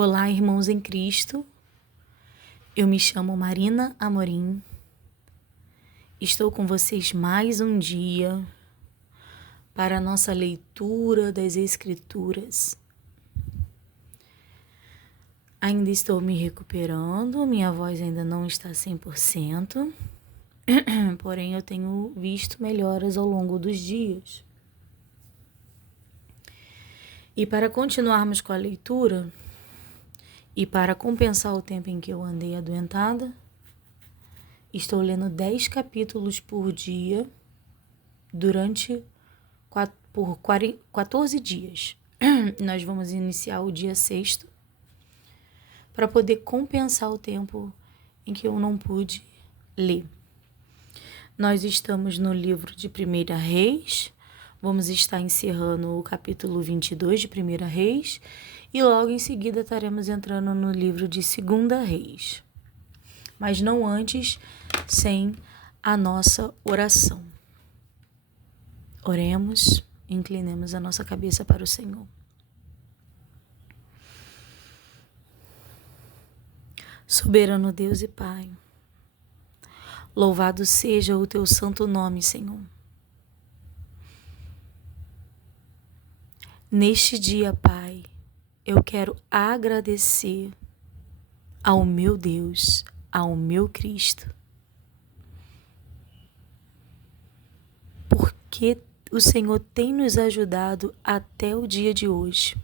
Olá, irmãos em Cristo. Eu me chamo Marina Amorim. Estou com vocês mais um dia para a nossa leitura das Escrituras. Ainda estou me recuperando, minha voz ainda não está 100%, porém eu tenho visto melhoras ao longo dos dias. E para continuarmos com a leitura, e para compensar o tempo em que eu andei adoentada, estou lendo 10 capítulos por dia por 14 dias. Nós vamos iniciar o dia 6º para poder compensar o tempo em que eu não pude ler. Nós estamos no livro de 1 Reis, vamos estar encerrando o capítulo 22 de 1 Reis e logo em seguida estaremos entrando no livro de 2 Reis. Mas não antes, sem a nossa oração. Oremos, inclinemos a nossa cabeça para o Senhor. Soberano Deus e Pai, louvado seja o teu santo nome, Senhor. Neste dia, Pai, eu quero agradecer ao meu Deus, ao meu Cristo, porque o Senhor tem nos ajudado até o dia de hoje.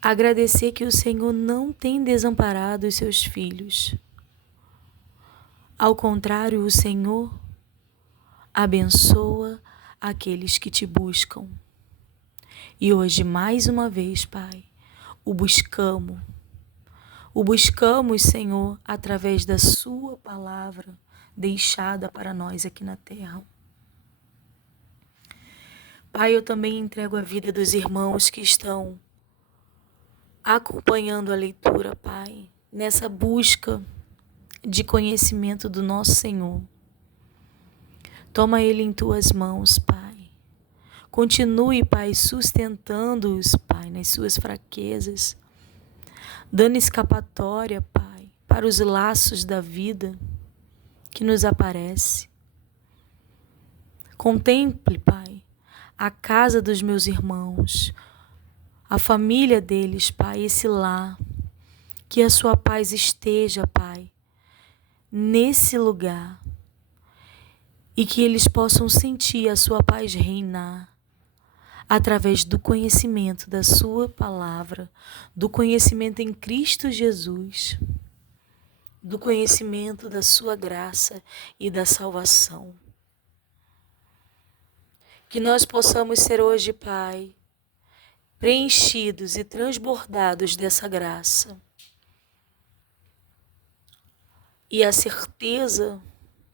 Agradecer que o Senhor não tem desamparado os seus filhos. Ao contrário, o Senhor abençoa aqueles que te buscam. E hoje, mais uma vez, Pai, o buscamos. O buscamos, Senhor, através da sua palavra deixada para nós aqui na terra. Pai, eu também entrego a vida dos irmãos que estão acompanhando a leitura, Pai, nessa busca de conhecimento do nosso Senhor. Toma ele em tuas mãos, Pai. Continue, Pai, sustentando-os, Pai, nas suas fraquezas, dando escapatória, Pai, para os laços da vida que nos aparece. Contemple, Pai, a casa dos meus irmãos, a família deles, Pai, esse lar, que a sua paz esteja, Pai, nesse lugar e que eles possam sentir a sua paz reinar através do conhecimento da sua palavra, do conhecimento em Cristo Jesus, do conhecimento da sua graça e da salvação. Que nós possamos ser hoje, Pai, preenchidos e transbordados dessa graça. E a certeza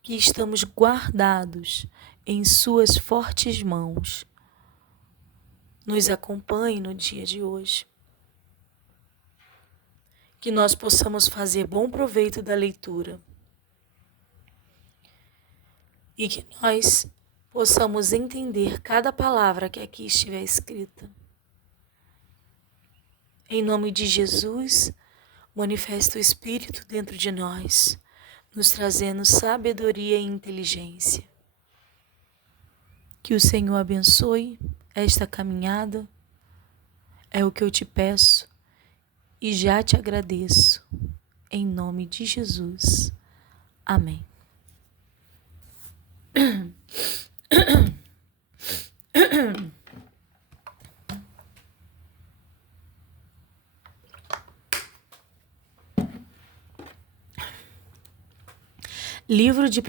que estamos guardados em suas fortes mãos nos acompanhe no dia de hoje. Que nós possamos fazer bom proveito da leitura e que nós possamos entender cada palavra que aqui estiver escrita. Em nome de Jesus, manifesta o Espírito dentro de nós, nos trazendo sabedoria e inteligência. Que o Senhor abençoe esta caminhada, é o que eu te peço e já te agradeço, em nome de Jesus. Amém. Livro de 1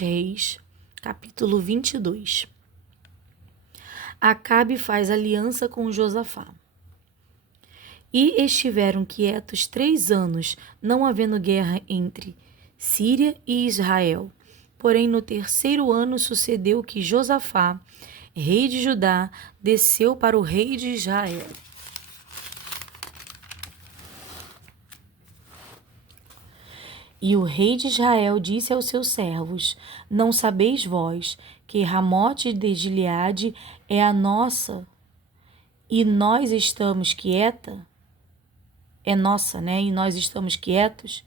Reis, capítulo 22. Acabe faz aliança com Josafá. E estiveram quietos 3 anos, não havendo guerra entre Síria e Israel. Porém, no 3º ano sucedeu que Josafá, rei de Judá, desceu para o rei de Israel. E o rei de Israel disse aos seus servos: Não sabeis vós que Ramote de Gileade é a nossa, e nós estamos quieta? é nossa, né? E nós estamos quietos,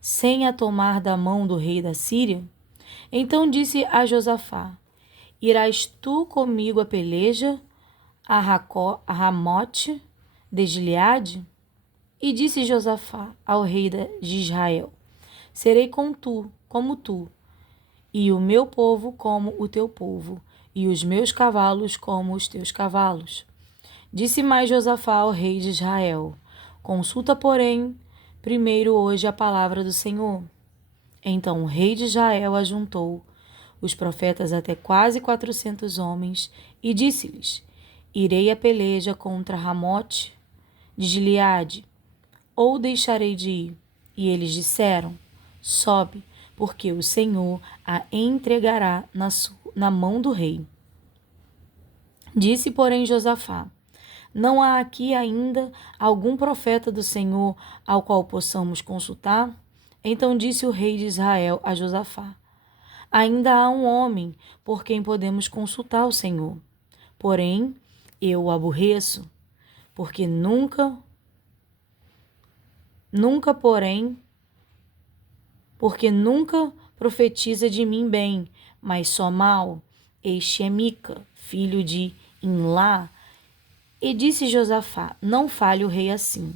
sem a tomar da mão do rei da Síria? Então disse a Josafá: Irás tu comigo a peleja a Ramote de Gileade? E disse Josafá ao rei de Israel: Serei como tu, e o meu povo como o teu povo, e os meus cavalos como os teus cavalos. Disse mais Josafá ao rei de Israel: Consulta, porém, primeiro hoje a palavra do Senhor. Então o rei de Israel ajuntou os profetas até quase 400 homens e disse-lhes: Irei a peleja contra Ramote de Gileade, ou deixarei de ir? E eles disseram: Sobe, porque o Senhor a entregará na mão do rei. Disse, porém, Josafá: Não há aqui ainda algum profeta do Senhor ao qual possamos consultar? Então disse o rei de Israel a Josafá: Ainda há um homem por quem podemos consultar o Senhor. Porém, eu o aborreço, porque nunca profetiza de mim bem, mas só mal. Este é Mica, filho de Imlá. E disse Josafá: Não fale o rei assim.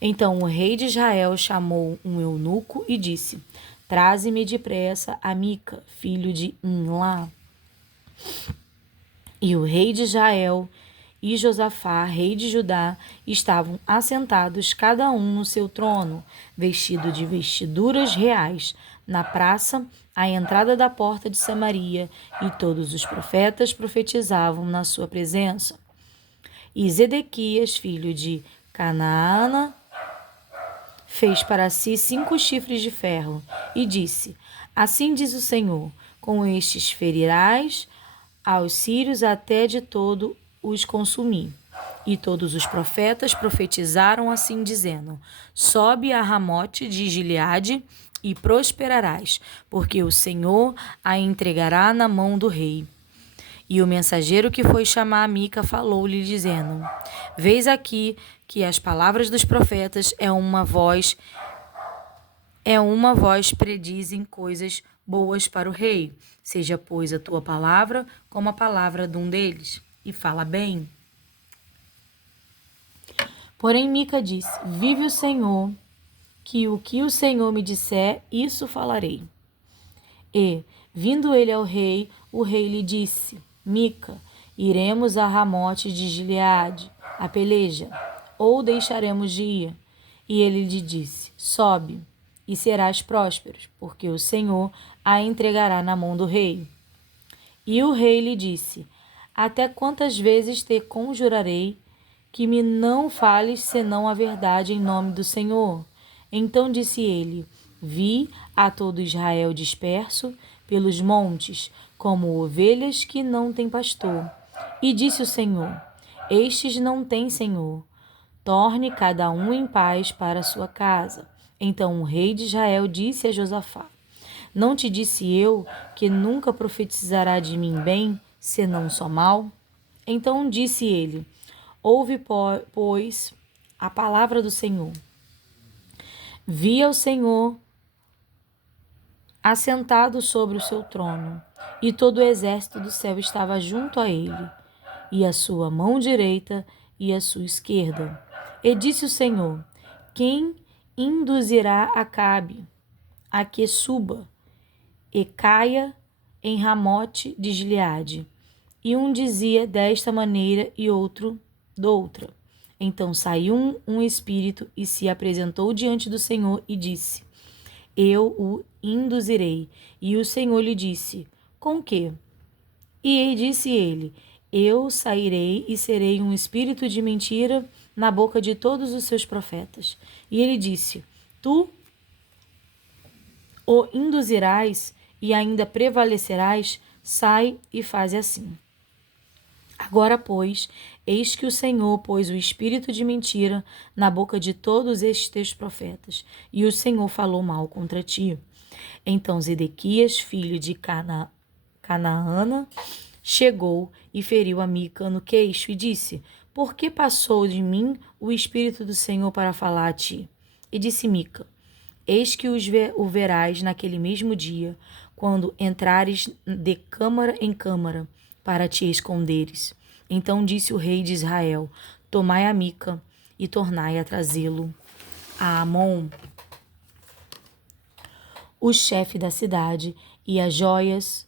Então o rei de Israel chamou um eunuco e disse: Traze-me depressa a Mica, filho de Imlá. E o rei de Israel e Josafá, rei de Judá, estavam assentados cada um no seu trono, vestido de vestiduras reais, na praça, à entrada da porta de Samaria, e todos os profetas profetizavam na sua presença. E Zedequias, filho de Canaana, fez para si 5 chifres de ferro e disse: Assim diz o Senhor: com estes ferirás aos sírios até de todo os consumir. E todos os profetas profetizaram assim, dizendo: Sobe a Ramote de Gileade e prosperarás, porque o Senhor a entregará na mão do rei. E o mensageiro que foi chamar a Mica falou-lhe, dizendo: Vês aqui que as palavras dos profetas é uma voz predizem coisas boas para o rei. Seja, pois, a tua palavra como a palavra de um deles, e fala bem. Porém Mica disse: Vive o Senhor, que o Senhor me disser, isso falarei. E, vindo ele ao rei, o rei lhe disse: Mica, iremos a Ramote de Gileade, a peleja, ou deixaremos de ir? E ele lhe disse: Sobe, e serás próspero, porque o Senhor a entregará na mão do rei. E o rei lhe disse: Até quantas vezes te conjurarei que me não fales senão a verdade em nome do Senhor? Então disse ele: Vi a todo Israel disperso pelos montes, como ovelhas que não têm pastor. E disse o Senhor: Estes não têm senhor. Torne cada um em paz para a sua casa. Então o rei de Israel disse a Josafá: Não te disse eu que nunca profetizará de mim bem, senão só mal? Então disse ele: Ouve, pois, a palavra do Senhor. Via o Senhor assentado sobre o seu trono, e todo o exército do céu estava junto a ele, e a sua mão direita e a sua esquerda. E disse o Senhor: Quem induzirá Acabe a que suba e caia em Ramote de Gileade? E um dizia desta maneira e outro doutra. Então saiu um espírito e se apresentou diante do Senhor e disse: Eu o induzirei. E o Senhor lhe disse: Com que? E disse ele: Eu sairei e serei um espírito de mentira na boca de todos os seus profetas. E ele disse: Tu o induzirás e ainda prevalecerás, sai e faze assim. Agora, pois, eis que o Senhor pôs o espírito de mentira na boca de todos estes teus profetas, e o Senhor falou mal contra ti. Então Zedequias, filho de Canaana, chegou e feriu a Mica no queixo e disse: por que passou de mim o Espírito do Senhor para falar a ti? E disse Mica: Eis que o verás naquele mesmo dia, quando entrares de câmara em câmara, para te esconderes. Então disse o rei de Israel: Tomai a Mica e tornai a trazê-lo a Amon, o chefe da cidade, e a Joás,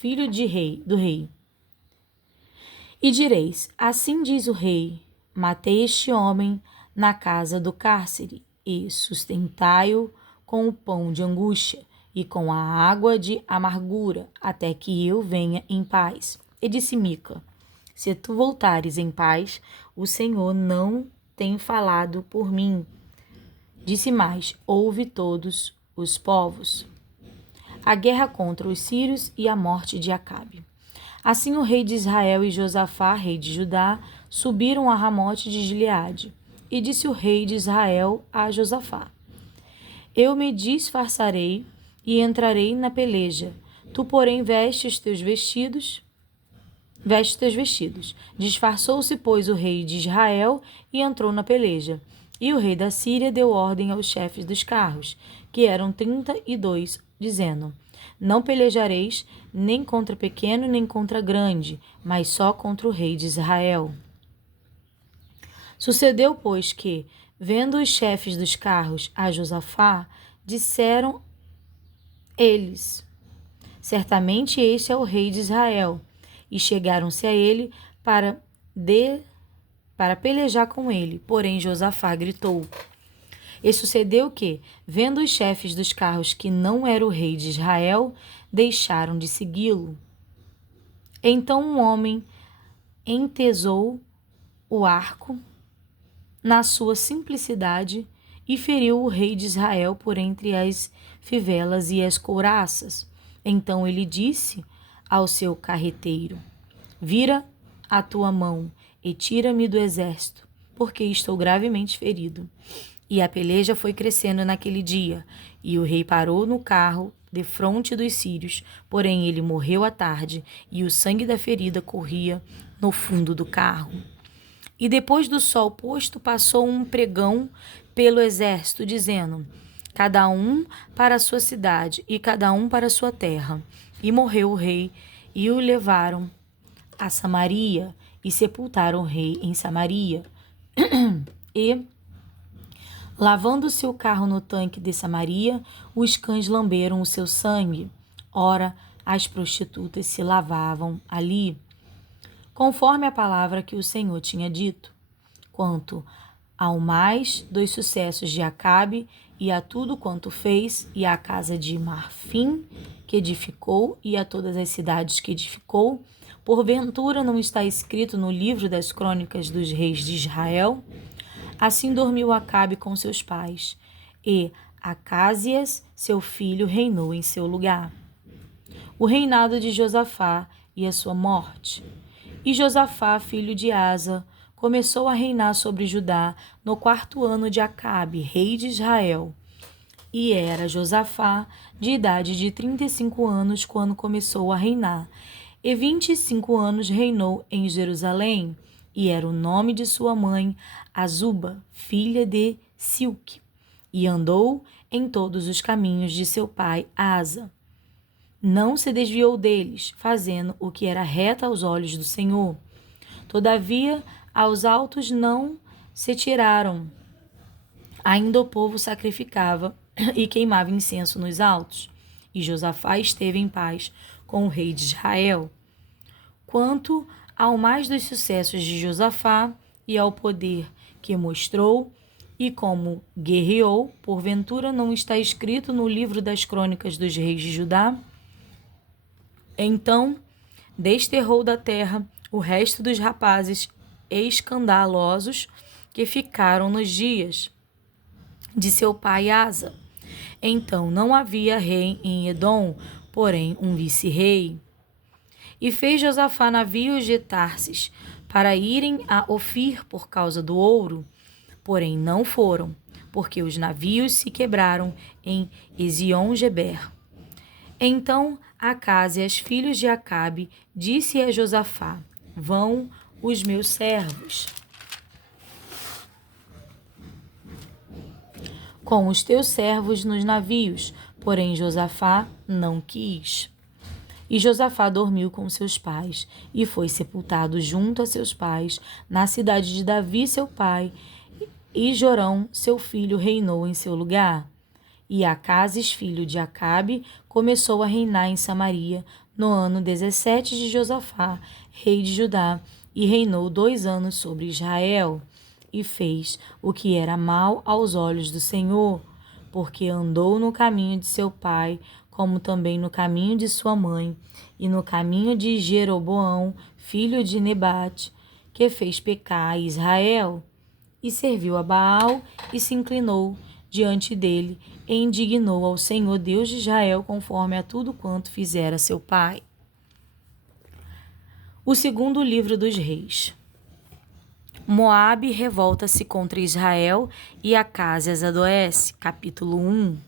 filho do rei. E direis: Assim diz o rei: Matei este homem na casa do cárcere, e sustentai-o com o pão de angústia e com a água de amargura, até que eu venha em paz. E disse Mica: Se tu voltares em paz, o Senhor não tem falado por mim. Disse mais: Ouve todos os povos. A guerra contra os sírios e a morte de Acabe. Assim o rei de Israel e Josafá, rei de Judá, subiram a Ramote de Gileade. E disse o rei de Israel a Josafá: Eu me disfarçarei e entrarei na peleja. Tu, porém, veste os teus vestidos. Disfarçou-se, pois, o rei de Israel e entrou na peleja. E o rei da Síria deu ordem aos chefes dos carros, que eram 32, dizendo: Não pelejareis nem contra pequeno nem contra grande, mas só contra o rei de Israel. Sucedeu, pois, que, vendo os chefes dos carros a Josafá, disseram eles: Certamente este é o rei de Israel. E chegaram-se a ele para pelejar com ele. Porém Josafá gritou. E sucedeu que, vendo os chefes dos carros que não era o rei de Israel, deixaram de segui-lo. Então um homem entesou o arco na sua simplicidade e feriu o rei de Israel por entre as fivelas e as couraças. Então ele disse ao seu carreteiro: Vira a tua mão e tira-me do exército, porque estou gravemente ferido. E a peleja foi crescendo naquele dia, e o rei parou no carro defronte dos sírios, porém ele morreu à tarde, e o sangue da ferida corria no fundo do carro. E depois do sol posto passou um pregão pelo exército, dizendo: Cada um para a sua cidade e cada um para a sua terra. E morreu o rei, e o levaram a Samaria, e sepultaram o rei em Samaria. E, lavando-se o carro no tanque de Samaria, os cães lamberam o seu sangue. Ora, as prostitutas se lavavam ali, conforme a palavra que o Senhor tinha dito. Quanto ao mais dos sucessos de Acabe, e a tudo quanto fez, e à casa de Marfim, que edificou, e a todas as cidades que edificou, porventura não está escrito no livro das crônicas dos reis de Israel? Assim dormiu Acabe com seus pais, e Acázias, seu filho, reinou em seu lugar. O reinado de Josafá e a sua morte. E Josafá, filho de Asa, começou a reinar sobre Judá no 4º ano de Acabe, rei de Israel. E era Josafá de idade de 35 anos quando começou a reinar, e 25 anos reinou em Jerusalém, e era o nome de sua mãe Azuba, filha de Silque, e andou em todos os caminhos de seu pai Asa. Não se desviou deles, fazendo o que era reto aos olhos do Senhor. Todavia, aos altos não se tiraram. Ainda o povo sacrificava e queimava incenso nos altos. E Josafá esteve em paz com o rei de Israel. Quanto ao mais dos sucessos de Josafá e ao poder que mostrou e como guerreou, porventura não está escrito no livro das crônicas dos reis de Judá? Então desterrou da terra o resto dos rapazes escandalosos que ficaram nos dias de seu pai Asa. Então não havia rei em Edom, porém um vice-rei. E fez Josafá navios de Tarsis para irem a Ofir por causa do ouro, porém não foram, porque os navios se quebraram em Ezion-Geber. Então Acázias, filho de Acabe, disse a Josafá: vão os meus servos com os teus servos nos navios, porém Josafá não quis. E Josafá dormiu com seus pais, e foi sepultado junto a seus pais, na cidade de Davi seu pai, e Jorão seu filho reinou em seu lugar. E Acases, filho de Acabe, começou a reinar em Samaria, no ano 17 de Josafá, rei de Judá, e reinou 2 anos sobre Israel. E fez o que era mal aos olhos do Senhor, porque andou no caminho de seu pai, como também no caminho de sua mãe, e no caminho de Jeroboão, filho de Nebate, que fez pecar a Israel. E serviu a Baal, e se inclinou diante dele, e indignou ao Senhor Deus de Israel, conforme a tudo quanto fizera seu pai. O segundo livro dos reis. Moabe revolta-se contra Israel e Acázias adoece. Capítulo 1.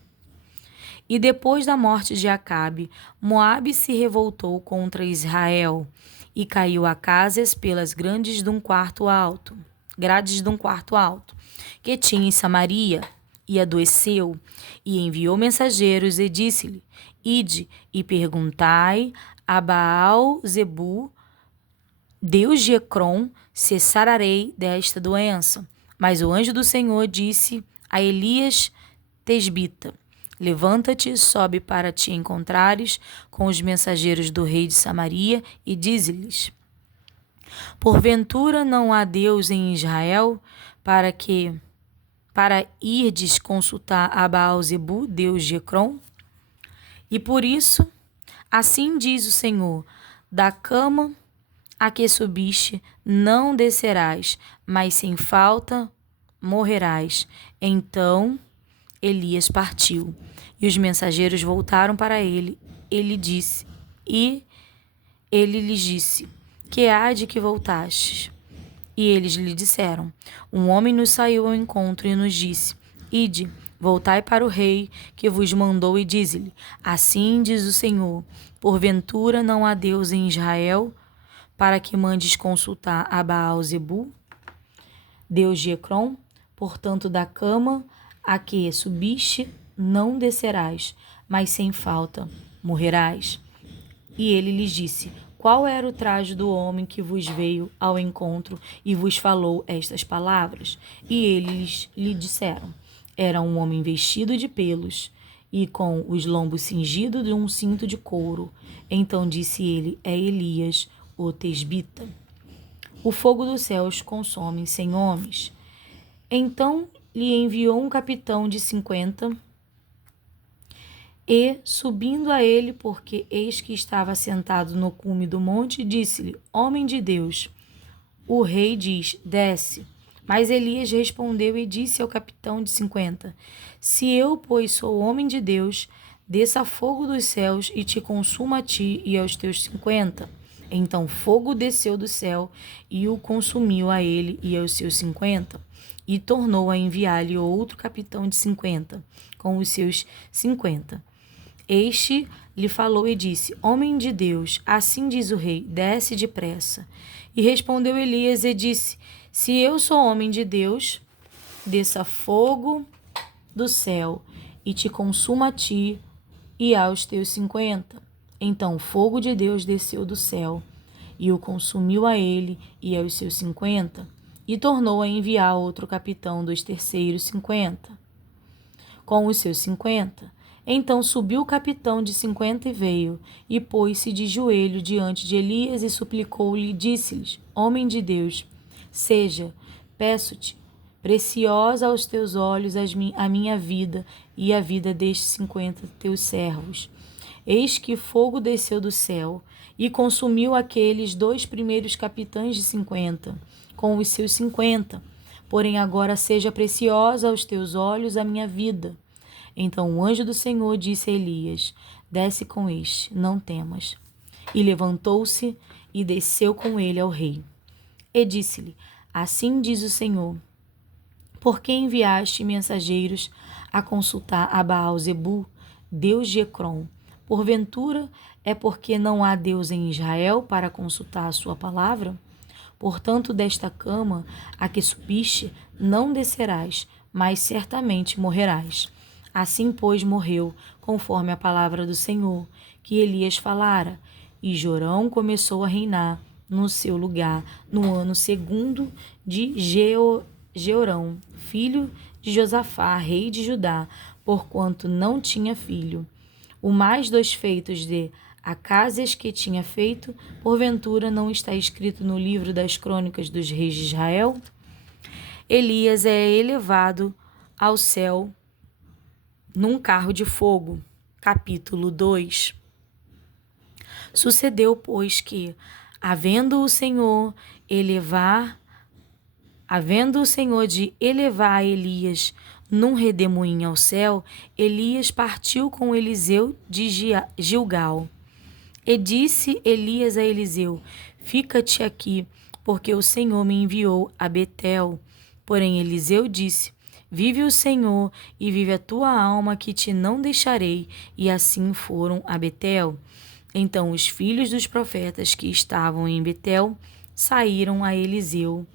E depois da morte de Acabe, Moabe se revoltou contra Israel, e caiu Acázias pelas grades de um quarto alto, que tinha em Samaria, e adoeceu, e enviou mensageiros e disse-lhe: Ide e perguntai a Baal-zebu, Deus de Ecrom, se sararei desta doença. Mas o anjo do Senhor disse a Elias Tesbita: Levanta-te, sobe para te encontrares com os mensageiros do rei de Samaria e dize-lhes: Porventura não há Deus em Israel para irdes consultar a Baal-zebu, Deus de Ecrom? E por isso, assim diz o Senhor: da cama a que subiste não descerás, mas sem falta morrerás. Então Elias partiu, e os mensageiros voltaram para ele. Ele lhes disse: Que há de que voltastes? E eles lhe disseram: Um homem nos saiu ao encontro e nos disse: Ide, voltai para o rei que vos mandou, e dize-lhe: Assim diz o Senhor: Porventura não há Deus em Israel, para que mandes consultar a Baal-zebu, Deus de Ecrom? Portanto, da cama a que subiste não descerás, mas sem falta morrerás. E ele lhes disse: Qual era o traje do homem que vos veio ao encontro e vos falou estas palavras? E eles lhe disseram: Era um homem vestido de pelos e com os lombos cingidos de um cinto de couro. Então disse ele: É Elias, o tesbita. O fogo dos céus consome 100 homens. Então lhe enviou um capitão de 50 e, subindo a ele, porque eis que estava sentado no cume do monte, disse-lhe: Homem de Deus, o rei diz: Desce. Mas Elias respondeu e disse ao capitão de 50: Se eu, pois, sou homem de Deus, desça fogo dos céus e te consuma a ti e aos teus 50. Então fogo desceu do céu e o consumiu a ele e aos seus 50. E tornou a enviar-lhe outro capitão de 50, com os seus 50. Este lhe falou e disse: Homem de Deus, assim diz o rei, desce depressa. E respondeu Elias e disse: Se eu sou homem de Deus, desça fogo do céu e te consuma a ti e aos teus 50. Então o fogo de Deus desceu do céu e o consumiu a ele e aos seus 50, e tornou a enviar outro capitão dos terceiros 50, com os seus 50. Então subiu o capitão de 50 e veio, e pôs-se de joelho diante de Elias e suplicou-lhe, e disse-lhes: Homem de Deus, seja, peço-te, preciosa aos teus olhos a minha vida e a vida destes 50 teus servos. Eis que fogo desceu do céu e consumiu aqueles 2 primeiros capitães de 50, com os seus 50. Porém agora seja preciosa aos teus olhos a minha vida. Então o anjo do Senhor disse a Elias: Desce com este, não temas. E levantou-se e desceu com ele ao rei. E disse-lhe: Assim diz o Senhor: Por que enviaste mensageiros a consultar a Baal-zebu, Deus de Ecrom? Porventura É porque não há Deus em Israel para consultar a sua palavra? Portanto, desta cama a que subiste, não descerás, mas certamente morrerás. Assim, pois, morreu, conforme a palavra do Senhor, que Elias falara. E Jorão começou a reinar no seu lugar, no ano segundo de Jeorão, filho de Josafá, rei de Judá, porquanto não tinha filho. O mais dos feitos de Acásias que tinha feito, porventura não está escrito no livro das crônicas dos reis de Israel? Elias é elevado ao céu num carro de fogo. Capítulo 2. Sucedeu, pois, que, havendo o Senhor de elevar Elias num redemoinho ao céu, Elias partiu com Eliseu de Gilgal. E disse Elias a Eliseu: Fica-te aqui, porque o Senhor me enviou a Betel. Porém Eliseu disse: Vive o Senhor e vive a tua alma, que te não deixarei. E assim foram a Betel. Então os filhos dos profetas que estavam em Betel saíram a Eliseu.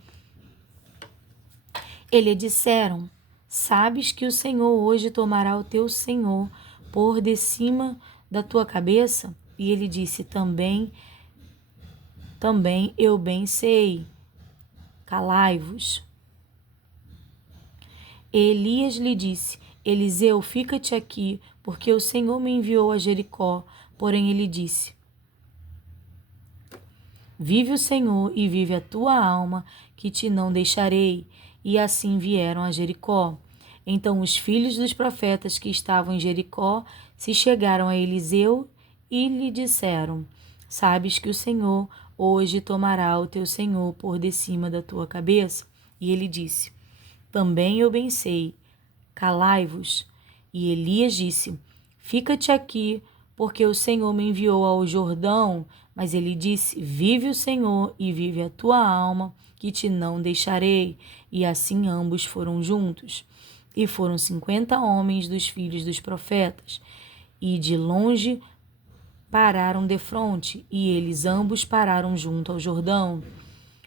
Eles disseram: Sabes que o Senhor hoje tomará o teu senhor por de cima da tua cabeça? E ele disse: Também eu bem sei. Calai-vos. Elias lhe disse: Eliseu, fica-te aqui, porque o Senhor me enviou a Jericó. Porém ele disse: Vive o Senhor e vive a tua alma, que te não deixarei. E assim vieram a Jericó. Então os filhos dos profetas que estavam em Jericó se chegaram a Eliseu e lhe disseram: Sabes que o Senhor hoje tomará o teu senhor por de cima da tua cabeça? E ele disse: Também eu bem sei. Calai-vos. E Elias disse: Fica-te aqui, porque o Senhor me enviou ao Jordão. Mas ele disse: Vive o Senhor e vive a tua alma, que te não deixarei. E assim ambos foram juntos. E foram 50 homens dos filhos dos profetas. E de longe pararam defronte, e eles ambos pararam junto ao Jordão.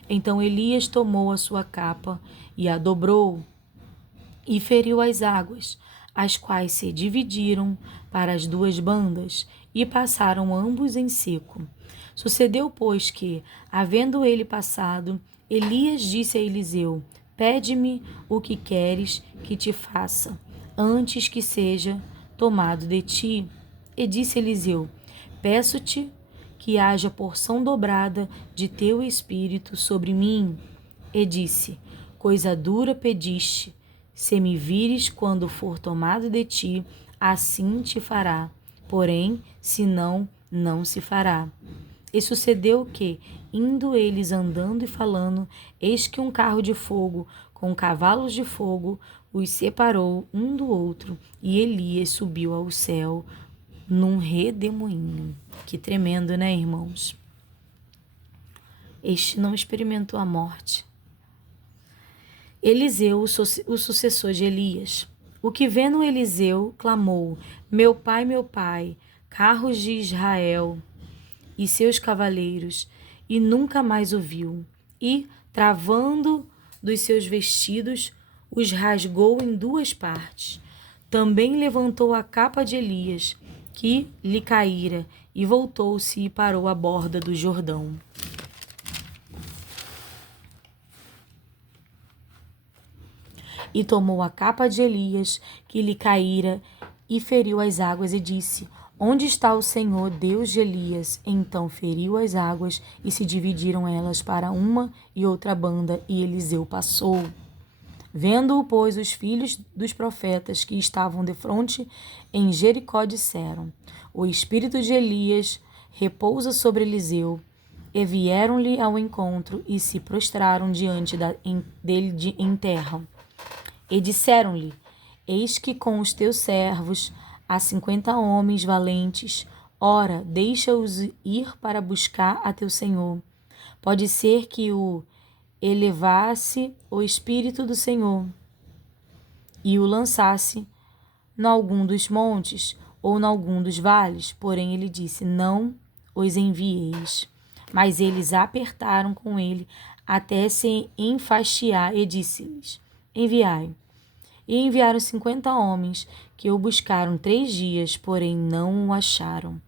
Então Elias tomou a sua capa e a dobrou, e feriu as águas, as quais se dividiram para as duas bandas, e passaram ambos em seco. Sucedeu, pois, que, havendo ele passado, Elias disse a Eliseu: Pede-me o que queres que te faça, antes que seja tomado de ti. E disse Eliseu: Peço-te que haja porção dobrada de teu espírito sobre mim. E disse: Coisa dura pediste. Se me vires quando for tomado de ti, assim te fará. Porém, se não, não se fará. E sucedeu que, indo eles andando e falando, eis que um carro de fogo, com cavalos de fogo, os separou um do outro, e Elias subiu ao céu num redemoinho. Que tremendo, né, irmãos? Este não experimentou a morte. Eliseu, o sucessor de Elias. O que vendo Eliseu, clamou: meu pai, carros de Israel e seus cavaleiros, e nunca mais o viu. E, travando dos seus vestidos, os rasgou em duas partes. Também levantou a capa de Elias, que lhe caíra, e voltou-se e parou à borda do Jordão. E tomou a capa de Elias, que lhe caíra, e feriu as águas, e disse: Onde está o Senhor, Deus de Elias? Então feriu as águas, e se dividiram elas para uma e outra banda, e Eliseu passou. Vendo-o, pois, os filhos dos profetas que estavam defronte em Jericó disseram: O espírito de Elias repousa sobre Eliseu. E vieram-lhe ao encontro e se prostraram diante dele em terra. E disseram-lhe: Eis que com os teus servos há 50 homens valentes. Ora, deixa-os ir para buscar a teu senhor. Pode ser que o elevasse o Espírito do Senhor e o lançasse em algum dos montes, ou nalgum dos vales? Porém ele disse: não os envieis. Mas eles apertaram com ele até se enfastiar, e disse-lhes: enviai. E enviaram 50 homens, que o buscaram 3 dias, porém não o acharam.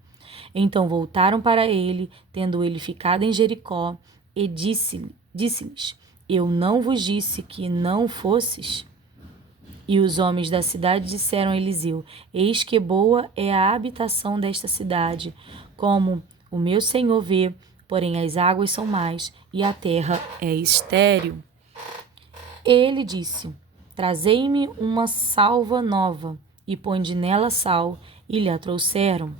Então voltaram para ele, tendo ele ficado em Jericó, e disse-lhes: eu não vos disse que não fosses? E os homens da cidade disseram a Eliseu: eis que boa é a habitação desta cidade, como o meu senhor vê, porém as águas são mais, e a terra é estéril. Ele disse: trazei-me uma salva nova, e ponde nela sal, e lhe a trouxeram.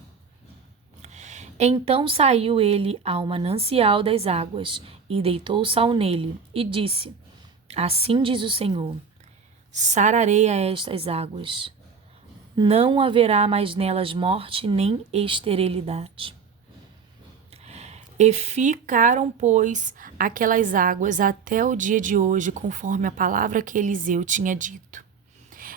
Então saiu ele ao manancial das águas, e deitou o sal nele, e disse: assim diz o Senhor: sararei a estas águas. Não haverá mais nelas morte nem esterilidade. E ficaram, pois, aquelas águas até o dia de hoje, conforme a palavra que Eliseu tinha dito.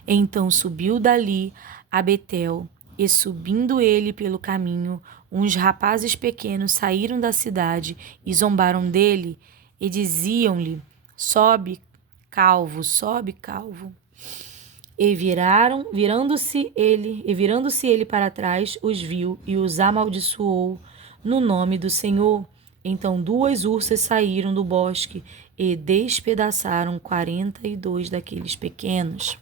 Então subiu dali a Betel, e subindo ele pelo caminho, uns rapazes pequenos saíram da cidade e zombaram dele, e diziam-lhe: sobe, calvo, sobe, calvo. E virando-se ele para trás, os viu e os amaldiçoou no nome do Senhor. Então 2 ursas saíram do bosque e despedaçaram 42 daqueles pequenos.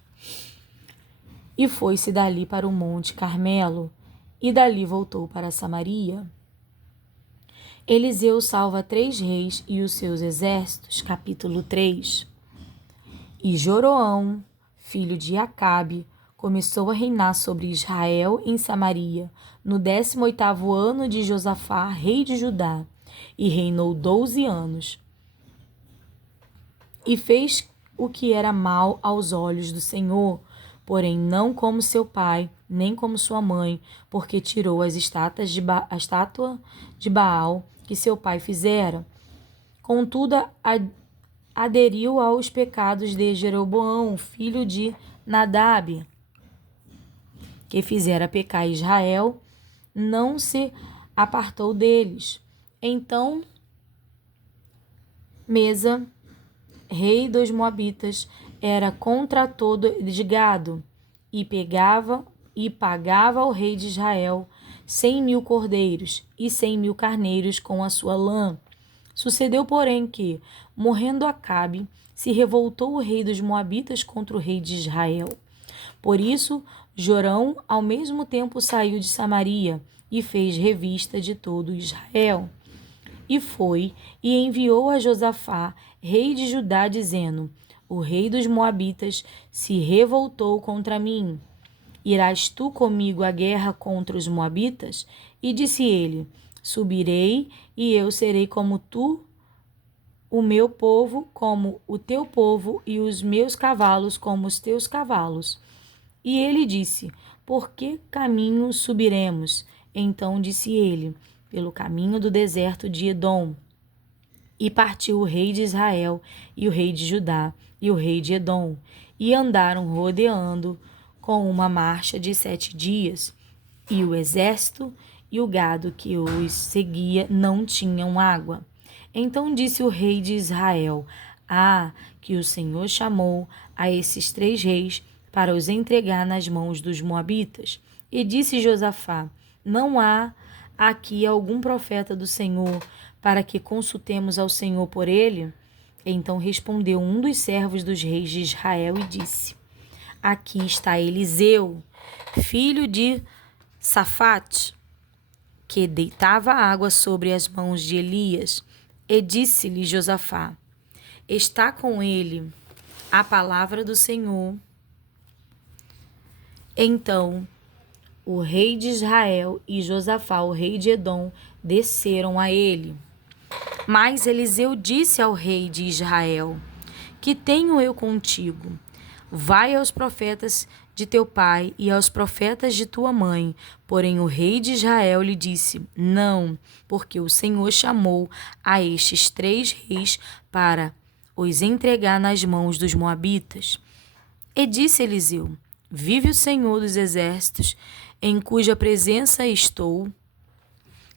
E foi-se dali para o monte Carmelo, e dali voltou para Samaria. Eliseu salva 3 reis e os seus exércitos. Capítulo 3. E Joroão, filho de Acabe, começou a reinar sobre Israel em Samaria, no 18º ano de Josafá, rei de Judá, e reinou 12 anos. E fez o que era mal aos olhos do Senhor, porém não como seu pai, nem como sua mãe, porque tirou a estátua de Baal que seu pai fizera. Contudo, aderiu aos pecados de Jeroboão, filho de Nadab, que fizera pecar Israel, não se apartou deles. Então Mesa, rei dos Moabitas, era contrator de gado, e pagava ao rei de Israel 100.000 cordeiros e 100.000 carneiros com a sua lã. Sucedeu, porém, que, morrendo Acabe, se revoltou o rei dos Moabitas contra o rei de Israel. Por isso, Jorão, ao mesmo tempo, saiu de Samaria e fez revista de todo Israel. E foi e enviou a Josafá, rei de Judá, dizendo: o rei dos Moabitas se revoltou contra mim. Irás tu comigo à guerra contra os Moabitas? E disse ele: subirei, e eu serei como tu, o meu povo como o teu povo, e os meus cavalos como os teus cavalos. E ele disse: por que caminho subiremos? Então disse ele: pelo caminho do deserto de Edom. E partiu o rei de Israel, e o rei de Judá, e o rei de Edom, e andaram rodeando com uma marcha de 7 dias, e o exército e o gado que os seguia não tinham água. Então disse o rei de Israel: que o Senhor chamou a esses 3 reis para os entregar nas mãos dos moabitas. E disse Josafá: não há aqui algum profeta do Senhor, para que consultemos ao Senhor por ele? Então respondeu um dos servos dos reis de Israel e disse: aqui está Eliseu, filho de Safate, que deitava água sobre as mãos de Elias. E disse-lhe Josafá: está com ele a palavra do Senhor. Então o rei de Israel e Josafá, o rei de Edom, desceram a ele. Mas Eliseu disse ao rei de Israel: que tenho eu contigo? Vai aos profetas de teu pai e aos profetas de tua mãe. Porém o rei de Israel lhe disse: não, porque o Senhor chamou a estes 3 reis para os entregar nas mãos dos moabitas. E disse Eliseu: vive o Senhor dos exércitos, em cuja presença estou,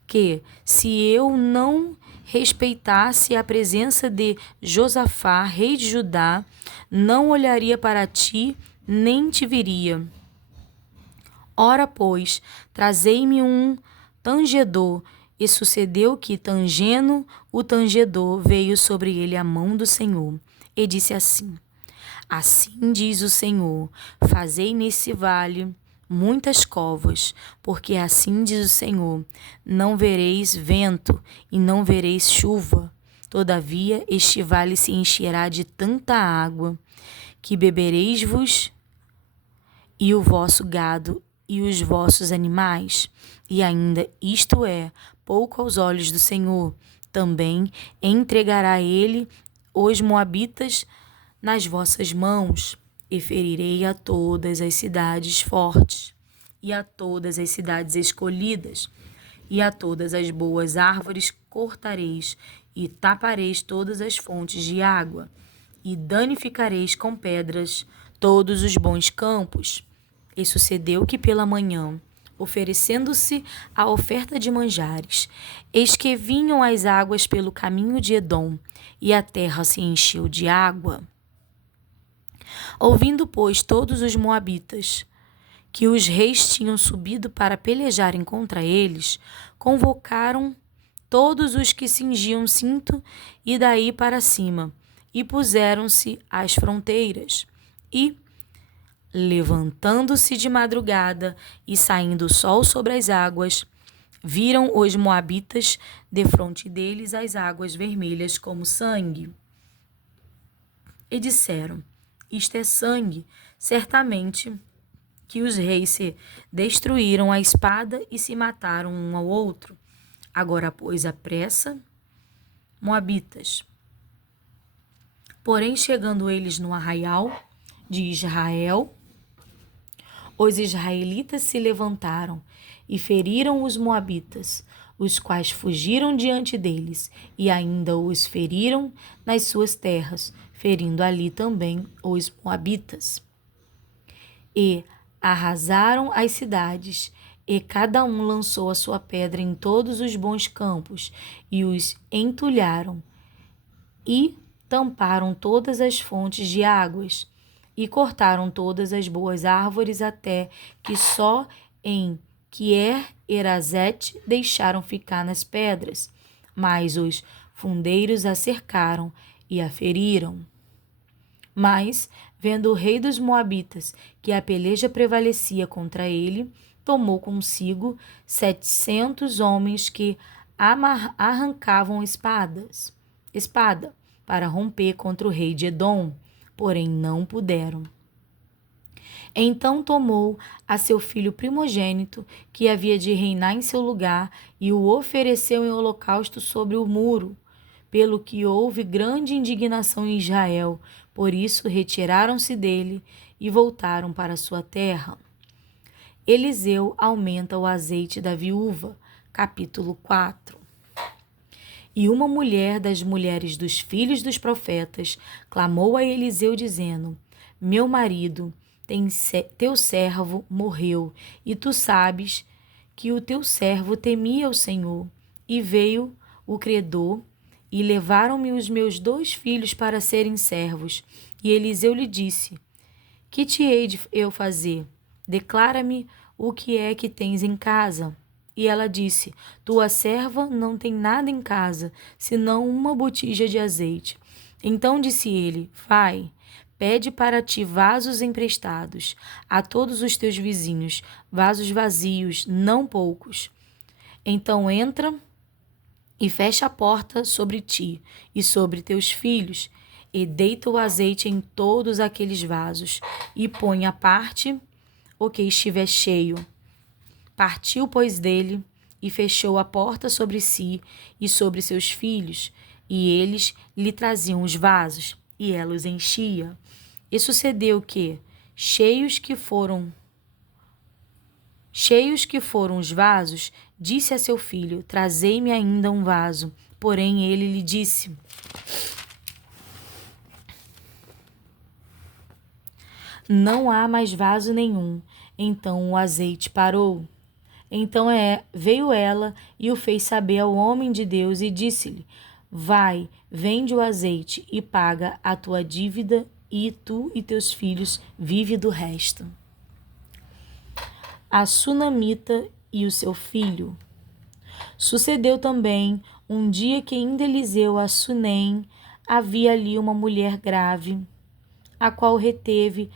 que, se eu não respeitasse a presença de Josafá, rei de Judá, não olharia para ti, nem te viria. Ora, pois, trazei-me um tangedor. E sucedeu que, tangendo o tangedor, veio sobre ele a mão do Senhor, e disse assim: Assim diz o Senhor, fazei nesse vale muitas covas, porque assim diz o Senhor, não vereis vento e não vereis chuva. Todavia este vale se encherá de tanta água, que bebereis-vos e o vosso gado e os vossos animais. E ainda isto é pouco aos olhos do Senhor. Também entregará ele os moabitas nas vossas mãos, e ferirei a todas as cidades fortes, e a todas as cidades escolhidas, e a todas as boas árvores cortareis, e tapareis todas as fontes de água, e danificareis com pedras todos os bons campos. E sucedeu que pela manhã, oferecendo-se a oferta de manjares, eis que vinham as águas pelo caminho de Edom, e a terra se encheu de água. Ouvindo, pois, todos os moabitas que os reis tinham subido para pelejarem contra eles, convocaram todos os que cingiam cinto e daí para cima, e puseram-se às fronteiras. E, levantando-se de madrugada e saindo o sol sobre as águas, viram os moabitas defronte deles as águas vermelhas como sangue. E disseram: Isto é sangue, certamente que os reis se destruíram a espada e se mataram um ao outro. Agora, pois, apressa, moabitas. Porém, chegando eles no arraial de Israel, os israelitas se levantaram e feriram os moabitas, os quais fugiram diante deles, e ainda os feriram nas suas terras, ferindo ali também os moabitas. E arrasaram as cidades, e cada um lançou a sua pedra em todos os bons campos, e os entulharam, e tamparam todas as fontes de águas, e cortaram todas as boas árvores, até que só em Quier-Erazete deixaram ficar nas pedras. Mas os fundeiros a cercaram e a feriram. Mas, vendo o rei dos Moabitas que a peleja prevalecia contra ele, tomou consigo 700 homens que arrancavam espada para romper contra o rei de Edom, porém não puderam. Então tomou a seu filho primogênito, que havia de reinar em seu lugar, e o ofereceu em holocausto sobre o muro, pelo que houve grande indignação em Israel. Por isso retiraram-se dele e voltaram para sua terra. Eliseu aumenta o azeite da viúva. Capítulo 4. E uma mulher das mulheres dos filhos dos profetas clamou a Eliseu, dizendo: Meu marido, teu servo, morreu, e tu sabes que o teu servo temia o Senhor. E veio o credor, e levaram-me os meus 2 filhos para serem servos. E Eliseu lhe disse: Que te hei de eu fazer? Declara-me o que é que tens em casa. E ela disse: Tua serva não tem nada em casa, senão uma botija de azeite. Então disse ele: Vai, pede para ti vasos emprestados a todos os teus vizinhos, vasos vazios, não poucos. Então entra e fecha a porta sobre ti e sobre teus filhos, e deita o azeite em todos aqueles vasos, e põe à parte o que estiver cheio. Partiu, pois, dele, e fechou a porta sobre si e sobre seus filhos, e eles lhe traziam os vasos, e ela os enchia. E sucedeu que, cheios que foram os vasos, disse a seu filho: Trazei-me ainda um vaso. Porém ele lhe disse: não há mais vaso nenhum. Então o azeite parou. Então veio ela e o fez saber ao homem de Deus e disse-lhe: Vai, vende o azeite e paga a tua dívida, e tu e teus filhos vive do resto. A sunamita e o seu filho. Sucedeu também um dia que em Eliseu a Sunem havia ali uma mulher grave, a qual reteve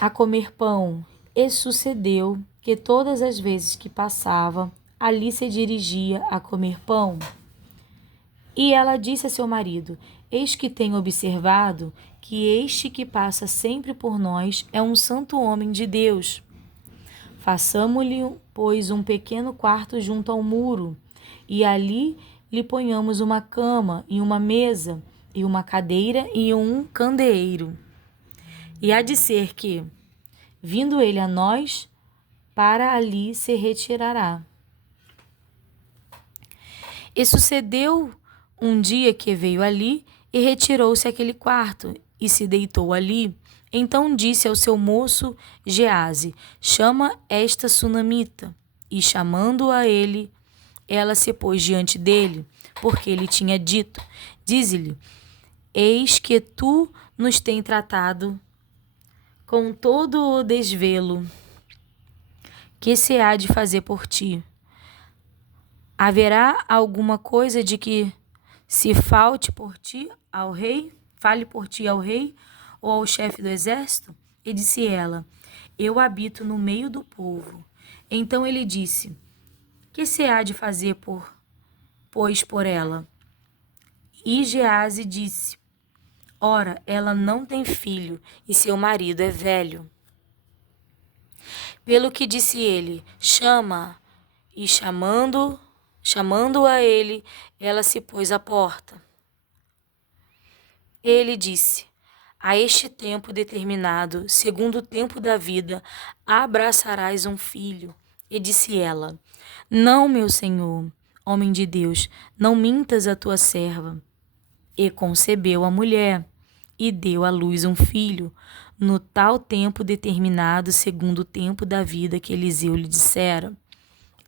a comer pão. E sucedeu que todas as vezes que passava, ali se dirigia a comer pão. E ela disse a seu marido: Eis que tenho observado que este que passa sempre por nós é um santo homem de Deus. Façamo-lhe, pois, um pequeno quarto junto ao muro, e ali lhe ponhamos uma cama e uma mesa, e uma cadeira e um candeeiro. E há de ser que, vindo ele a nós, para ali se retirará. E sucedeu um dia que veio ali e retirou-se àquele quarto e se deitou ali. Então disse ao seu moço Gease: Chama esta sunamita. E chamando a ele, ela se pôs diante dele, porque ele tinha dito: Dize-lhe, eis que tu nos tem tratado com todo o desvelo. Que se há de fazer por ti? Haverá alguma coisa de que se fale por ti ao rei, ou ao chefe do exército? E disse ela: Eu habito no meio do povo. Então ele disse: Que se há de fazer pois por ela? E Gease disse: Ora, ela não tem filho, e seu marido é velho. Pelo que disse ele: Chama. E chamando a ele, ela se pôs à porta. Ele disse: A este tempo determinado, segundo o tempo da vida, abraçarás um filho. E disse ela: Não, meu senhor, homem de Deus, não mintas a tua serva. E concebeu a mulher, e deu à luz um filho, no tal tempo determinado, segundo o tempo da vida que Eliseu lhe dissera.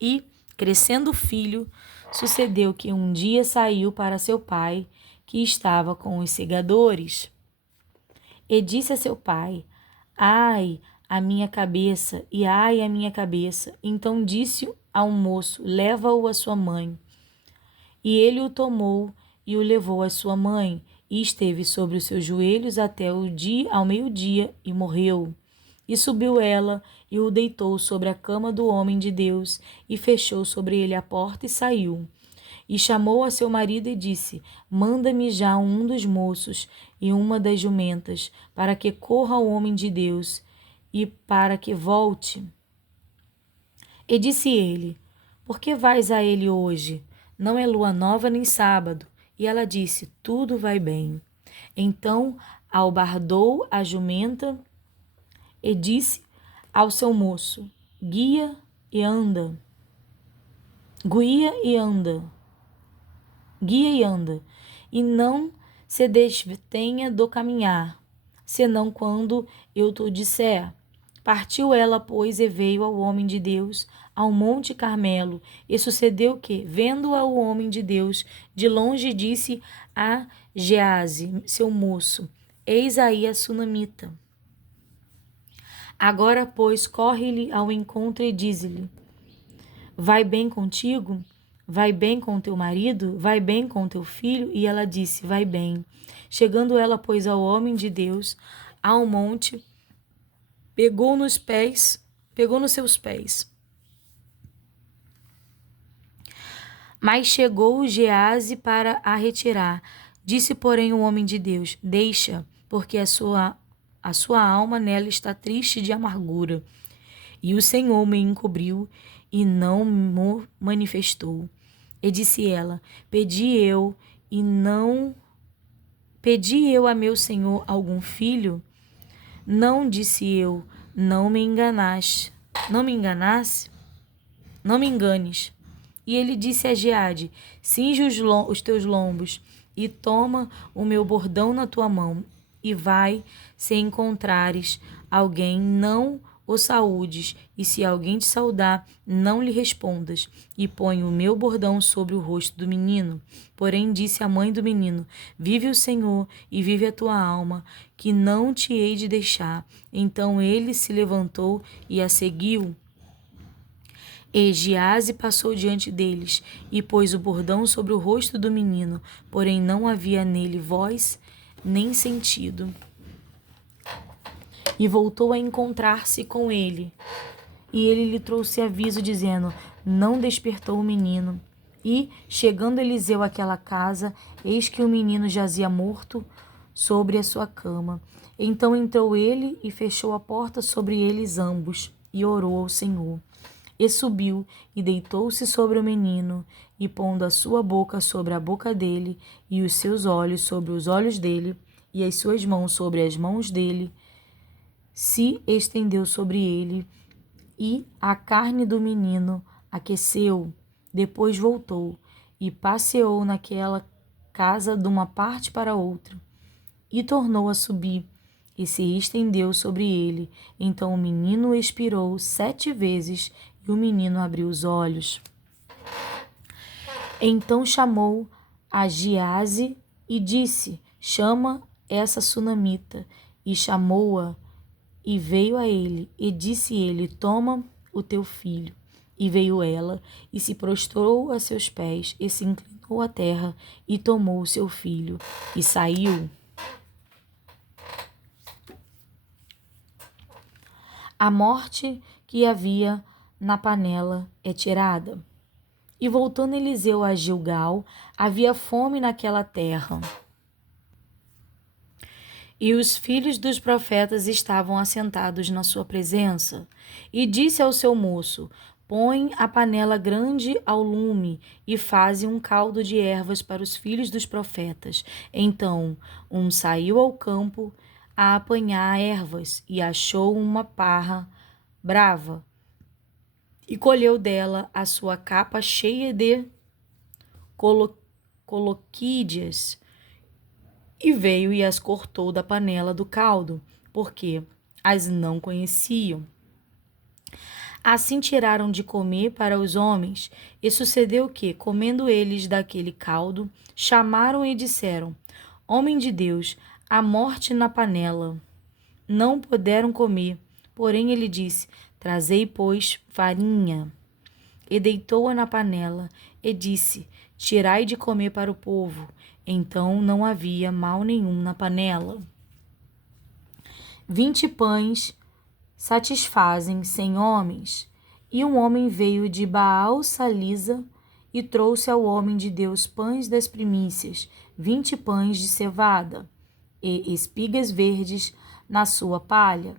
E, crescendo o filho, sucedeu que um dia saiu para seu pai, que estava com os segadores. E disse a seu pai: Ai, a minha cabeça, e ai, a minha cabeça. Então disse ao moço: Leva-o à sua mãe. E ele o tomou e o levou à sua mãe, e esteve sobre os seus joelhos até ao meio-dia, e morreu. E subiu ela, e o deitou sobre a cama do homem de Deus, e fechou sobre ele a porta, e saiu. E chamou a seu marido e disse: Manda-me já um dos moços e uma das jumentas, para que corra ao homem de Deus, e para que volte. E disse ele: Por que vais a ele hoje? Não é lua nova nem sábado. E ela disse: Tudo vai bem. Então albardou a jumenta e disse ao seu moço: Guia e anda. Guia e anda, e não se destenha do caminhar, senão quando eu te disser. Partiu ela, pois, e veio ao homem de Deus, ao monte Carmelo. E sucedeu que, vendo-a o homem de Deus, de longe disse a Gease, seu moço: Eis aí a sunamita. Agora, pois, corre-lhe ao encontro e diz-lhe: Vai bem contigo? Vai bem com teu marido? Vai bem com teu filho? E ela disse: Vai bem. Chegando ela, pois, ao homem de Deus, ao monte, pegou nos seus pés. Mas chegou Gease para a retirar. Disse, porém, o homem de Deus: Deixa, porque a sua alma nela está triste de amargura. E o Senhor me encobriu e não me manifestou. E disse ela: Pedi eu a meu Senhor algum filho? Não, disse eu, não me enganes. E ele disse a Geade: Cinge os teus lombos e toma o meu bordão na tua mão. e vai, se encontrares alguém, não o saúdes, e se alguém te saudar, não lhe respondas, e põe o meu bordão sobre o rosto do menino. Porém disse a mãe do menino: Vive o Senhor, e vive a tua alma, que não te hei de deixar. Então ele se levantou e a seguiu. E Giaze passou diante deles, e pôs o bordão sobre o rosto do menino, porém não havia nele voz nem sentido. E voltou a encontrar-se com ele. E ele lhe trouxe aviso, dizendo: Não despertou o menino. E, chegando Eliseu àquela casa, eis que o menino jazia morto sobre a sua cama. Então entrou ele e fechou a porta sobre eles ambos, e orou ao Senhor. E subiu e deitou-se sobre o menino, e pondo a sua boca sobre a boca dele, e os seus olhos sobre os olhos dele, e as suas mãos sobre as mãos dele, se estendeu sobre ele, e a carne do menino aqueceu. Depois voltou e passeou naquela casa de uma parte para outra, e tornou a subir, e se estendeu sobre ele. Então o menino expirou 7 vezes, e o menino abriu os olhos. Então chamou a Giaze e disse: Chama essa sunamita. E chamou-a, e veio a ele, e disse ele: Toma o teu filho. E veio ela, e se prostrou a seus pés, e se inclinou à terra, e tomou o seu filho, e saiu. A morte que havia na panela é tirada. E voltando Eliseu a Gilgal, havia fome naquela terra. E os filhos dos profetas estavam assentados na sua presença. E disse ao seu moço: Põe a panela grande ao lume e faze um caldo de ervas para os filhos dos profetas. Então um saiu ao campo a apanhar ervas e achou uma parra brava e colheu dela a sua capa cheia de coloquídeas, e veio e as cortou da panela do caldo, porque as não conheciam. Assim tiraram de comer para os homens, e sucedeu que, comendo eles daquele caldo, chamaram e disseram: Homem de Deus, a morte na panela. Não puderam comer, porém ele disse: Trazei, pois, farinha. E deitou-a na panela, e disse: Tirai de comer para o povo. Então não havia mal nenhum na panela. 20 pães satisfazem 100 homens. E um homem veio de Baal-Salisa e trouxe ao homem de Deus pães das primícias, 20 pães de cevada, e espigas verdes na sua palha.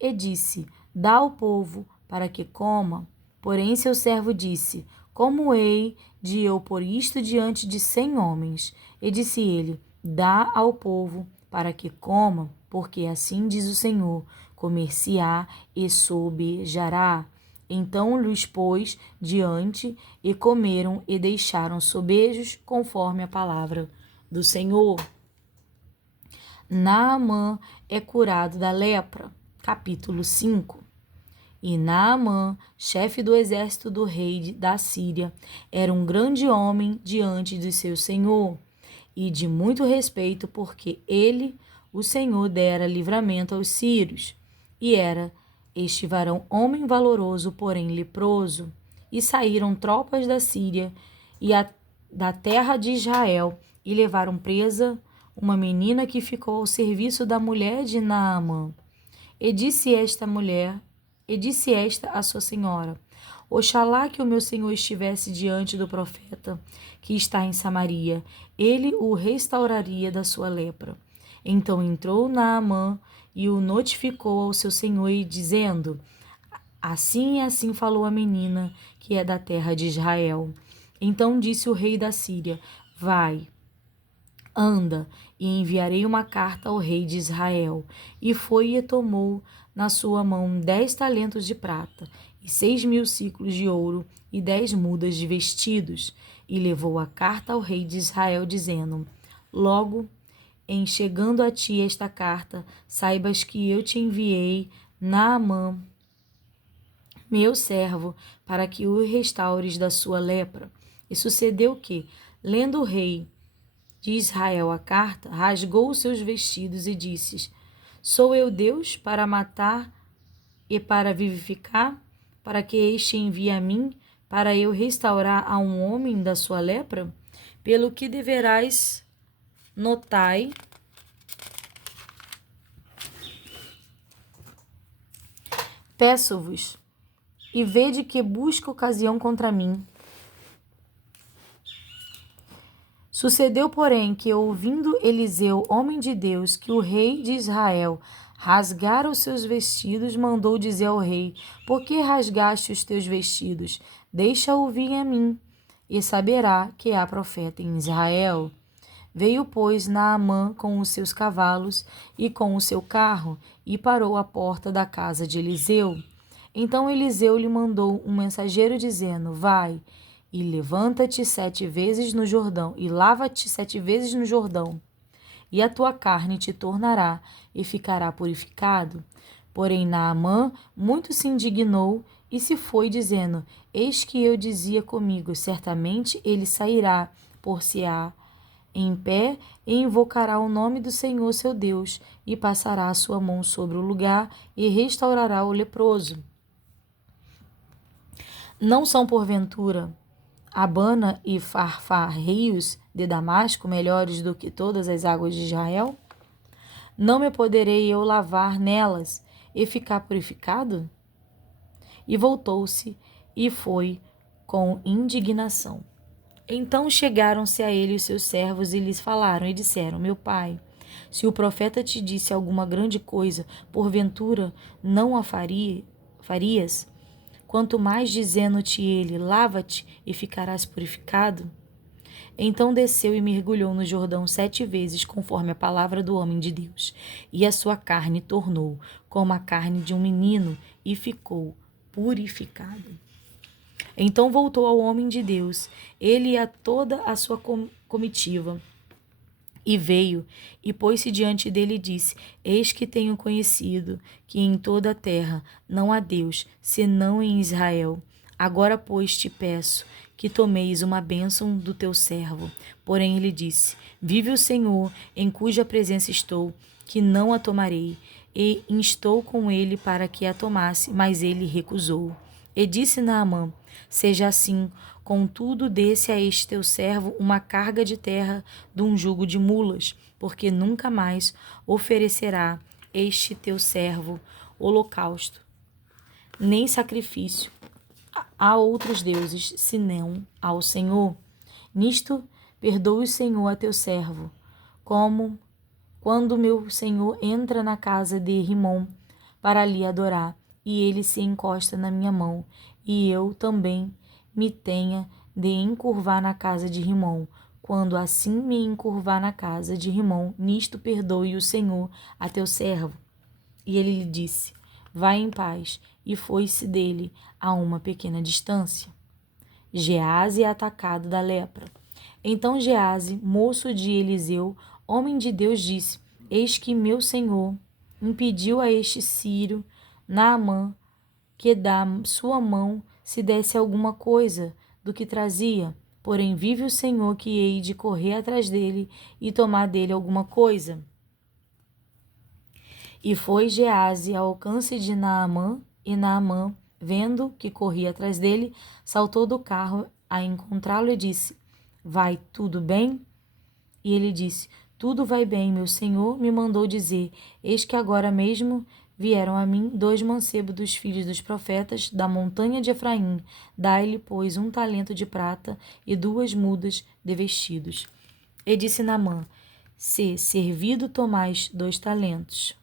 E disse: Dá ao povo para que coma. Porém seu servo disse: Como hei de eu pôr isto diante de 100 homens? E disse ele: Dá ao povo para que coma, porque assim diz o Senhor: comer-se-á e sobejará. Então lhes pôs diante, e comeram e deixaram sobejos, conforme a palavra do Senhor. Naamã é curado da lepra. Capítulo 5. E Naamã, chefe do exército do rei da Síria, era um grande homem diante de seu senhor, e de muito respeito, porque ele, o Senhor, dera livramento aos sírios. E era este varão homem valoroso, porém leproso. E saíram tropas da Síria e da terra de Israel, e levaram presa uma menina que ficou ao serviço da mulher de Naamã. E disse esta a sua senhora: Oxalá que o meu senhor estivesse diante do profeta que está em Samaria, ele o restauraria da sua lepra. Então entrou Naamã e o notificou ao seu senhor, dizendo: Assim e assim falou a menina, que é da terra de Israel. Então disse o rei da Síria: Vai, anda, e enviarei uma carta ao rei de Israel. E foi e tomou na sua mão 10 talentos de prata, e 6.000 siclos de ouro, e 10 mudas de vestidos. E levou a carta ao rei de Israel, dizendo: Logo em chegando a ti esta carta, saibas que eu te enviei Naamã, meu servo, para que o restaures da sua lepra. E sucedeu que, lendo o rei de Israel a carta, rasgou os seus vestidos e disse: Sou eu Deus para matar e para vivificar, para que este envie a mim, para eu restaurar a um homem da sua lepra? Pelo que deverás notai, peço-vos, e vede que busca ocasião contra mim. Sucedeu, porém, que, ouvindo Eliseu, homem de Deus, que o rei de Israel rasgara os seus vestidos, mandou dizer ao rei: Por que rasgaste os teus vestidos? Deixa-o vir a mim, e saberá que há profeta em Israel. Veio, pois, Naamã com os seus cavalos e com o seu carro, e parou à porta da casa de Eliseu. Então Eliseu lhe mandou um mensageiro, dizendo: Vai, e levanta-te 7 vezes no Jordão, e lava-te 7 vezes no Jordão, e a tua carne te tornará, e ficará purificado. Porém Naamã muito se indignou, e se foi, dizendo: Eis que eu dizia comigo, certamente ele sairá, por-se-á em pé, e invocará o nome do Senhor seu Deus, e passará a sua mão sobre o lugar, e restaurará o leproso. Não são, porventura, Abana e Farfar, rios de Damasco, melhores do que todas as águas de Israel? Não me poderei eu lavar nelas e ficar purificado? E voltou-se e foi com indignação. Então chegaram-se a ele os seus servos e lhes falaram e disseram: Meu pai, se o profeta te disse alguma grande coisa, porventura não a farias? Quanto mais dizendo-te ele: Lava-te e ficarás purificado? Então desceu e mergulhou no Jordão 7 vezes, conforme a palavra do homem de Deus. E a sua carne tornou como a carne de um menino, e ficou purificado. Então voltou ao homem de Deus, ele e a toda a sua comitiva, e veio, e pôs-se diante dele e disse: Eis que tenho conhecido que em toda a terra não há Deus, senão em Israel. Agora, pois, te peço que tomeis uma bênção do teu servo. Porém ele disse: Vive o Senhor, em cuja presença estou, que não a tomarei. E instou com ele para que a tomasse, mas ele recusou. E disse Naamã: Seja assim, contudo desse a este teu servo uma carga de terra de um jugo de mulas, porque nunca mais oferecerá este teu servo holocausto, nem sacrifício a outros deuses, senão ao Senhor. Nisto perdoe o Senhor a teu servo, como quando meu senhor entra na casa de Rimom para ali adorar, e ele se encosta na minha mão, e eu também me tenha de encurvar na casa de Rimom. Quando assim me encurvar na casa de Rimom, nisto perdoe o Senhor a teu servo. E ele lhe disse: Vai em paz, e foi-se dele a uma pequena distância. Geazi é atacado da lepra. Então Geazi, moço de Eliseu, homem de Deus, disse: Eis que meu senhor impediu a este sírio, Naamã, que da sua mão se desse alguma coisa do que trazia. Porém vive o Senhor que hei de correr atrás dele e tomar dele alguma coisa. E foi Geazi ao alcance de Naamã, e Naamã, vendo que corria atrás dele, saltou do carro a encontrá-lo e disse: Vai tudo bem? E ele disse: Tudo vai bem, meu senhor me mandou dizer: Eis que agora mesmo vieram a mim 2 mancebos dos filhos dos profetas da montanha de Efraim. Dai-lhe, pois, 1 talento de prata e 2 mudas de vestidos. E disse Naamã: Se servido tomais 2 talentos.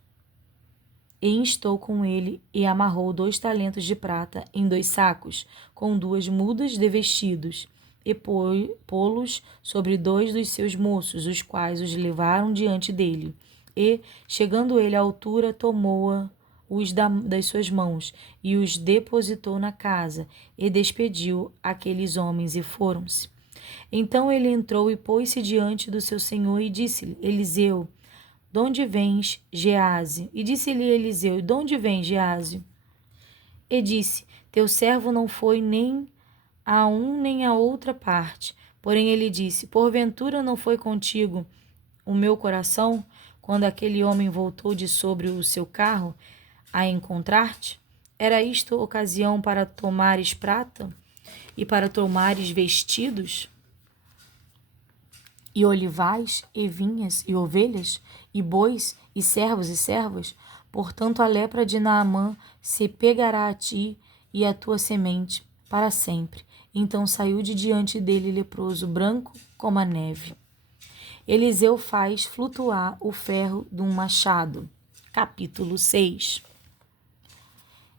E instou com ele e amarrou 2 talentos de prata em 2 sacos, com 2 mudas de vestidos, e pô-los sobre 2 dos seus moços, os quais os levaram diante dele. E, chegando ele à altura, tomou-os das suas mãos, e os depositou na casa, e despediu aqueles homens, e foram-se. Então ele entrou e pôs-se diante do seu senhor e disse-lhe: Eliseu, de onde vens, Gease? E disse-lhe Eliseu: De onde vens, Gease? E disse: Teu servo não foi nem a um nem a outra parte. Porém ele disse: Porventura não foi contigo o meu coração quando aquele homem voltou de sobre o seu carro a encontrar-te? Era isto ocasião para tomares prata e para tomares vestidos e olivais e vinhas e ovelhas e bois e servos e servas? Portanto a lepra de Naamã se pegará a ti e à tua semente para sempre. Então saiu de diante dele leproso, branco como a neve. Eliseu faz flutuar o ferro de um machado. Capítulo 6.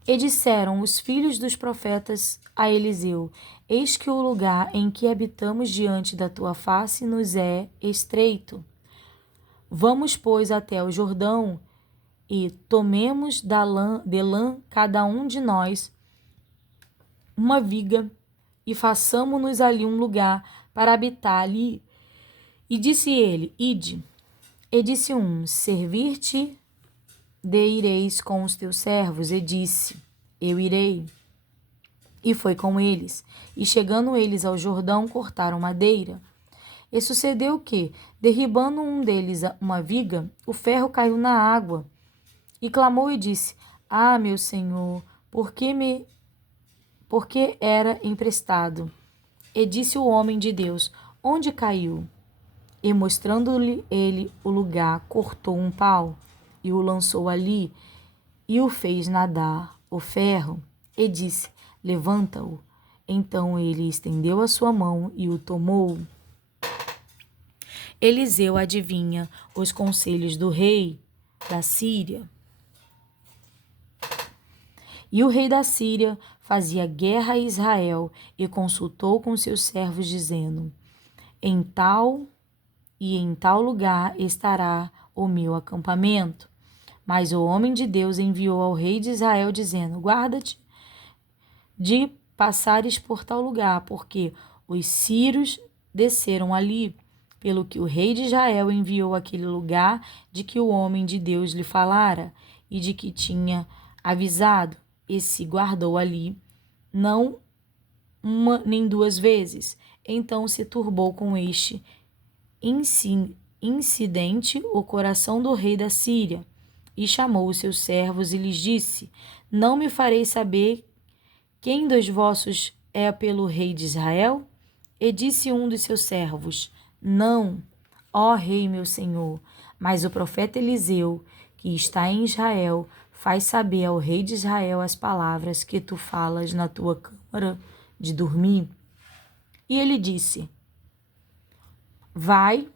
E disseram os filhos dos profetas a Eliseu: Eis que o lugar em que habitamos diante da tua face nos é estreito. Vamos, pois, até o Jordão e tomemos de lã cada um de nós uma viga e façamo-nos ali um lugar para habitar ali. E disse ele: Ide. E disse um: Servir-te de ireis com os teus servos. E disse: Eu irei. E foi com eles. E chegando eles ao Jordão, cortaram madeira. E sucedeu que, derribando um deles uma viga, o ferro caiu na água. E clamou e disse: Ah, meu senhor, porque era emprestado? E disse o homem de Deus: Onde caiu? E mostrando-lhe ele o lugar, cortou um pau e o lançou ali e o fez nadar o ferro. E disse: Levanta-o. Então ele estendeu a sua mão e o tomou. Eliseu adivinha os conselhos do rei da Síria. E o rei da Síria fazia guerra a Israel e consultou com seus servos, dizendo: Em tal lugar estará o meu acampamento. Mas o homem de Deus enviou ao rei de Israel, dizendo: Guarda-te de passares por tal lugar, porque os sírios desceram ali. Pelo que o rei de Israel enviou aquele lugar de que o homem de Deus lhe falara e de que tinha avisado, e se guardou ali, não uma nem duas vezes. Então se turbou com este incidente o coração do rei da Síria, e chamou os seus servos e lhes disse: Não me fareis saber quem dos vossos é pelo rei de Israel? E disse um dos seus servos: Não, ó rei meu senhor, mas o profeta Eliseu, que está em Israel, faz saber ao rei de Israel as palavras que tu falas na tua câmara de dormir. E ele disse: Vai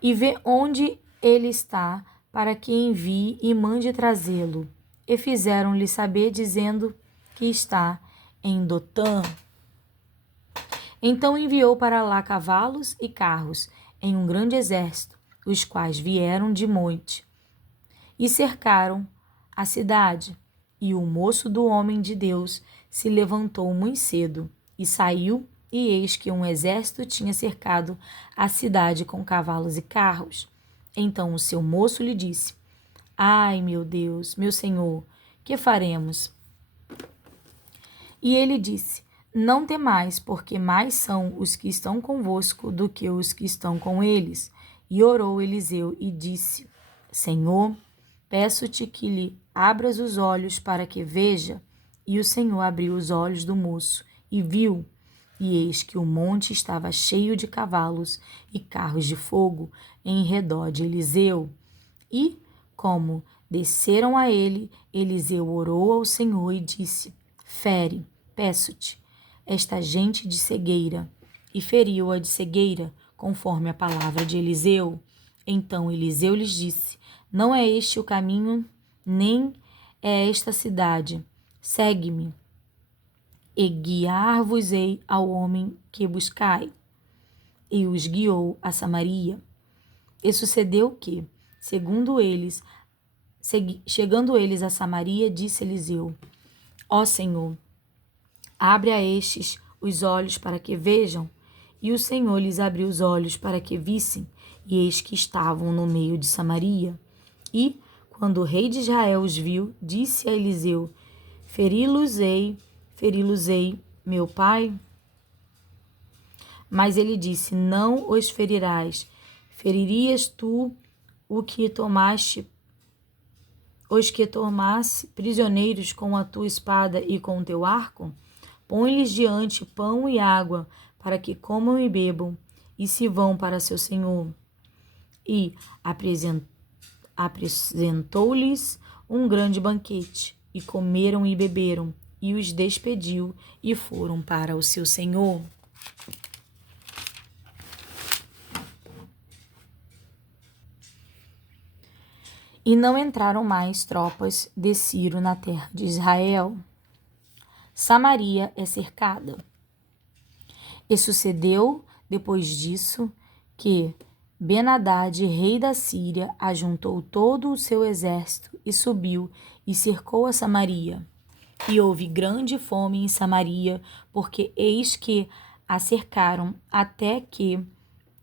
e vê onde ele está, para que envie e mande trazê-lo. E fizeram-lhe saber, dizendo que está em Dotã. Então enviou para lá cavalos e carros, em um grande exército, os quais vieram de noite e cercaram a cidade. E o moço do homem de Deus se levantou muito cedo e saiu, e eis que um exército tinha cercado a cidade com cavalos e carros. Então o seu moço lhe disse: Ai, meu Deus, meu senhor, que faremos? E ele disse: Não temais, porque mais são os que estão convosco do que os que estão com eles. E orou Eliseu e disse: Senhor, peço-te que lhe abras os olhos para que veja. E o Senhor abriu os olhos do moço e viu. E eis que o monte estava cheio de cavalos e carros de fogo em redor de Eliseu. E, como desceram a ele, Eliseu orou ao Senhor e disse: Fere, peço-te, esta gente de cegueira. E feriu-a de cegueira, conforme a palavra de Eliseu. Então Eliseu lhes disse: Não é este o caminho, nem é esta cidade. Segue-me, e guiar-vos-ei ao homem que buscai. E os guiou a Samaria. E sucedeu que, chegando eles a Samaria, disse Eliseu: Ó Senhor, abre a estes os olhos para que vejam? E o Senhor lhes abriu os olhos para que vissem, e eis que estavam no meio de Samaria. E, quando o rei de Israel os viu, disse a Eliseu: feri-los-ei, meu pai? Mas ele disse: não os ferirás. Feririas tu os que tomasse prisioneiros com a tua espada e com o teu arco? Põe-lhes diante pão e água, para que comam e bebam, e se vão para seu senhor. E apresentou-lhes um grande banquete, e comeram e beberam, e os despediu, e foram para o seu senhor. E não entraram mais tropas de Ciro na terra de Israel. Samaria é cercada. E sucedeu, depois disso, que Ben-Hadad, rei da Síria, ajuntou todo o seu exército e subiu e cercou a Samaria. E houve grande fome em Samaria, porque eis que a cercaram, até que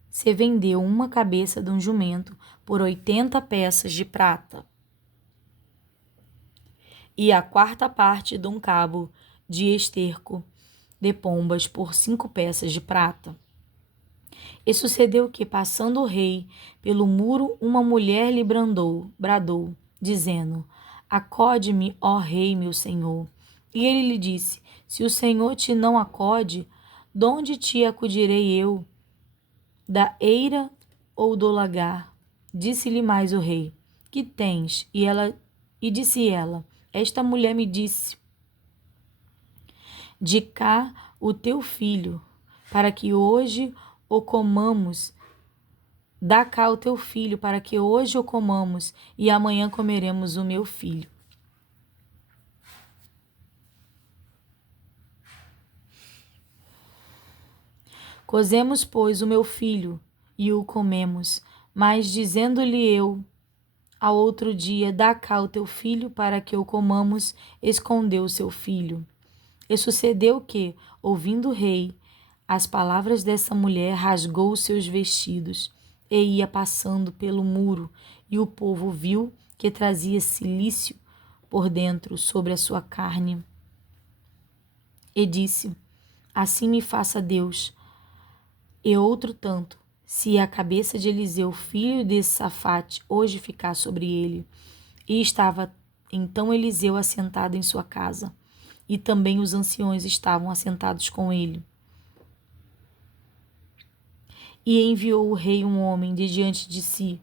se vendeu uma cabeça de um jumento por 80 peças de prata, e a quarta parte de um cabo de esterco de pombas por 5 peças de prata. E sucedeu que, passando o rei pelo muro, uma mulher lhe bradou, dizendo: acode-me, ó rei, meu senhor. E ele lhe disse: se o Senhor te não acode, donde te acudirei eu? Da eira ou do lagar? Disse-lhe mais o rei: que tens? E disse ela: esta mulher me disse: de cá o teu filho, para que hoje o comamos. Dá cá o teu filho, para que hoje o comamos, e amanhã comeremos o meu filho. Cozemos, pois, o meu filho, e o comemos. Mas, dizendo-lhe eu ao outro dia: dá cá o teu filho, para que o comamos, escondeu o seu filho. E sucedeu que, ouvindo o rei as palavras dessa mulher, rasgou os seus vestidos e ia passando pelo muro, e o povo viu que trazia cilício por dentro sobre a sua carne. E disse: assim me faça Deus, e outro tanto, se a cabeça de Eliseu, filho de Safate, hoje ficar sobre ele. E estava então Eliseu assentado em sua casa, e também os anciões estavam assentados com ele. E enviou o rei um homem de diante de si.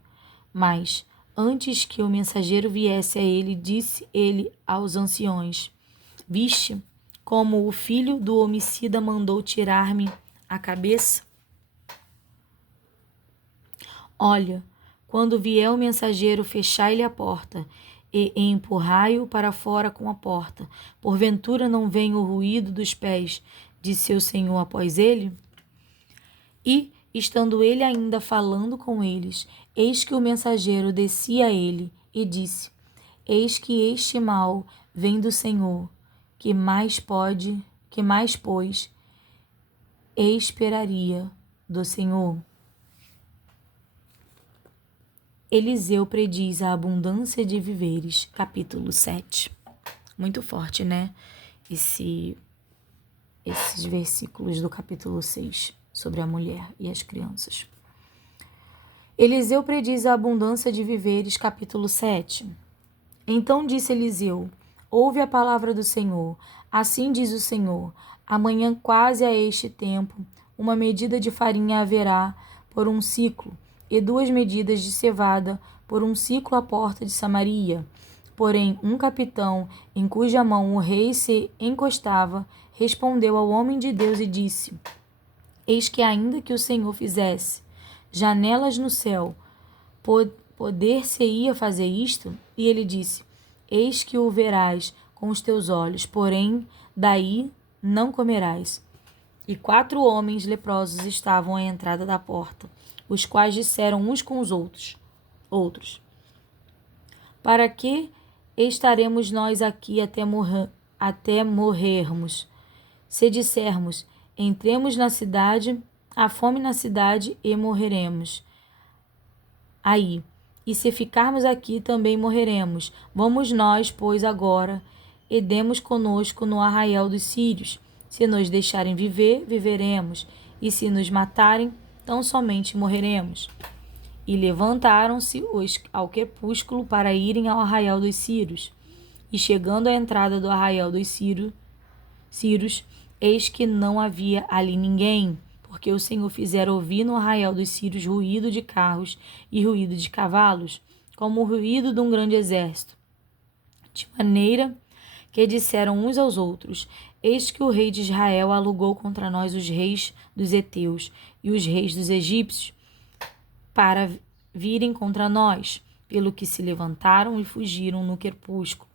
Mas, antes que o mensageiro viesse a ele, disse ele aos anciões: viste como o filho do homicida mandou tirar-me a cabeça? Olha, quando vier o mensageiro, fechai-lhe a porta e empurrai-o para fora com a porta. Porventura não vem o ruído dos pés de seu senhor após ele? E, estando ele ainda falando com eles, eis que o mensageiro descia a ele e disse: eis que este mal vem do Senhor, que mais, pois, esperaria do Senhor? Eliseu prediz a abundância de víveres, capítulo 7. Muito forte, né? Esses versículos do capítulo 6, sobre a mulher e as crianças. Eliseu prediz a abundância de víveres, capítulo 7. Então disse Eliseu: ouve a palavra do Senhor. Assim diz o Senhor: amanhã, quase a este tempo, uma medida de farinha haverá por um ciclo, e 2 medidas de cevada por um ciclo à porta de Samaria. Porém, um capitão, em cuja mão o rei se encostava, respondeu ao homem de Deus e disse: eis que ainda que o Senhor fizesse janelas no céu, poder-se-ia fazer isto? E ele disse: eis que o verás com os teus olhos, porém daí não comerás. E 4 homens leprosos estavam à entrada da porta, os quais disseram uns com os outros: para que estaremos nós aqui até morrermos? Se dissermos: Entremos na cidade, há fome na cidade e morreremos aí. E se ficarmos aqui, também morreremos. Vamos nós, pois, agora, e demos conosco no arraial dos sírios. Se nos deixarem viver, viveremos, e se nos matarem, tão somente morreremos. E levantaram-se ao crepúsculo para irem ao arraial dos sírios. E chegando à entrada do arraial dos sírios, eis que não havia ali ninguém, porque o Senhor fizera ouvir no arraial dos sírios ruído de carros e ruído de cavalos, como o ruído de um grande exército. De maneira que disseram uns aos outros: Eis que o rei de Israel alugou contra nós os reis dos heteus e os reis dos egípcios, para virem contra nós, pelo que se levantaram e fugiram no crepúsculo,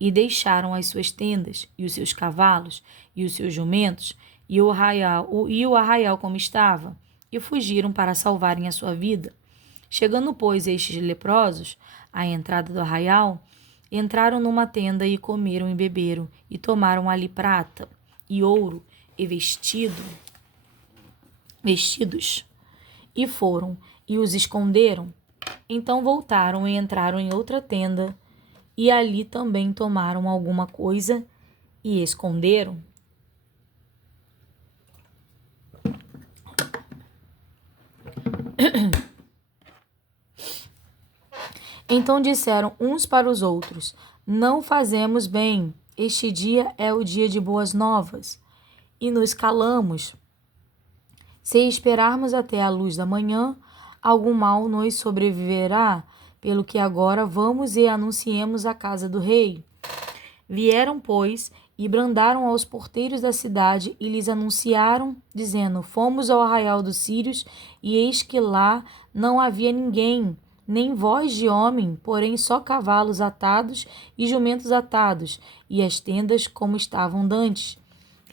e deixaram as suas tendas, e os seus cavalos, e os seus jumentos, e o arraial como estava, e fugiram para salvarem a sua vida. Chegando, pois, estes leprosos à entrada do arraial, entraram numa tenda e comeram e beberam, e tomaram ali prata e ouro e vestidos, e foram e os esconderam. Então voltaram e entraram em outra tenda, e ali também tomaram alguma coisa e esconderam. Então disseram uns para os outros: Não fazemos bem, este dia é o dia de boas novas, e nos calamos. Se esperarmos até a luz da manhã, algum mal nos sobreviverá, pelo que agora vamos e anunciemos a casa do rei. Vieram, pois, e brandaram aos porteiros da cidade e lhes anunciaram, dizendo: Fomos ao arraial dos sírios, e eis que lá não havia ninguém, nem voz de homem, porém só cavalos atados e jumentos atados, e as tendas como estavam dantes.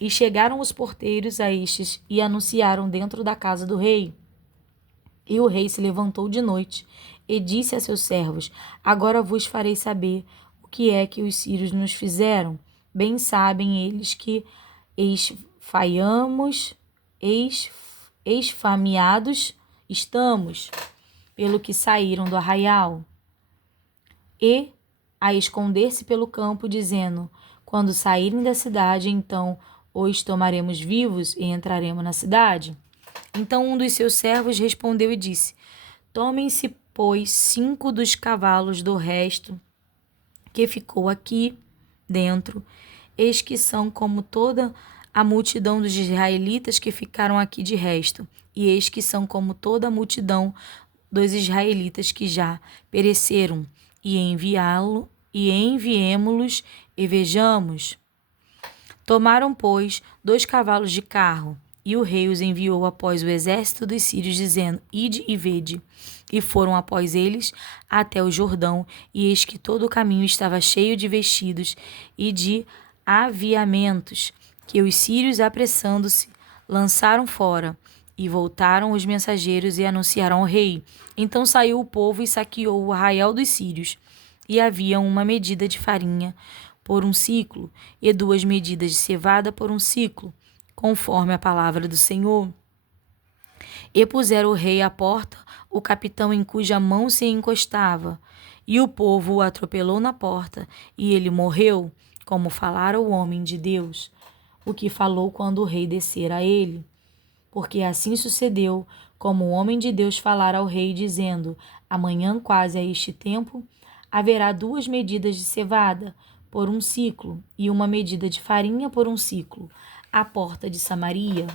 E chegaram os porteiros a estes e anunciaram dentro da casa do rei. E o rei se levantou de noite e disse a seus servos: Agora vos farei saber o que é que os sírios nos fizeram. Bem sabem eles que esfameados estamos, pelo que saíram do arraial, e a esconder-se pelo campo, dizendo: Quando saírem da cidade, então os tomaremos vivos e entraremos na cidade. Então um dos seus servos respondeu e disse: Tomem-se, pois, 5 dos cavalos do resto que ficou aqui dentro, eis que são como toda a multidão dos israelitas que ficaram aqui de resto, e eis que são como toda a multidão dos israelitas que já pereceram, e enviemo-los e vejamos. Tomaram, pois, 2 cavalos de carro, e o rei os enviou após o exército dos sírios, dizendo: Ide e vede. E foram após eles até o Jordão, e eis que todo o caminho estava cheio de vestidos e de aviamentos, que os sírios, apressando-se, lançaram fora. E voltaram os mensageiros e anunciaram ao rei. Então saiu o povo e saqueou o arraial dos sírios. E havia uma medida de farinha por 1 siclo, e 2 medidas de cevada por 1 siclo, conforme a palavra do Senhor. E puseram o rei à porta, o capitão em cuja mão se encostava, e o povo o atropelou na porta, e ele morreu, como falara o homem de Deus, o que falou quando o rei descera a ele. Porque assim sucedeu, como o homem de Deus falara ao rei, dizendo: Amanhã, quase a este tempo, haverá 2 medidas de cevada por 1 siclo, e 1 medida de farinha por 1 siclo, à porta de Samaria.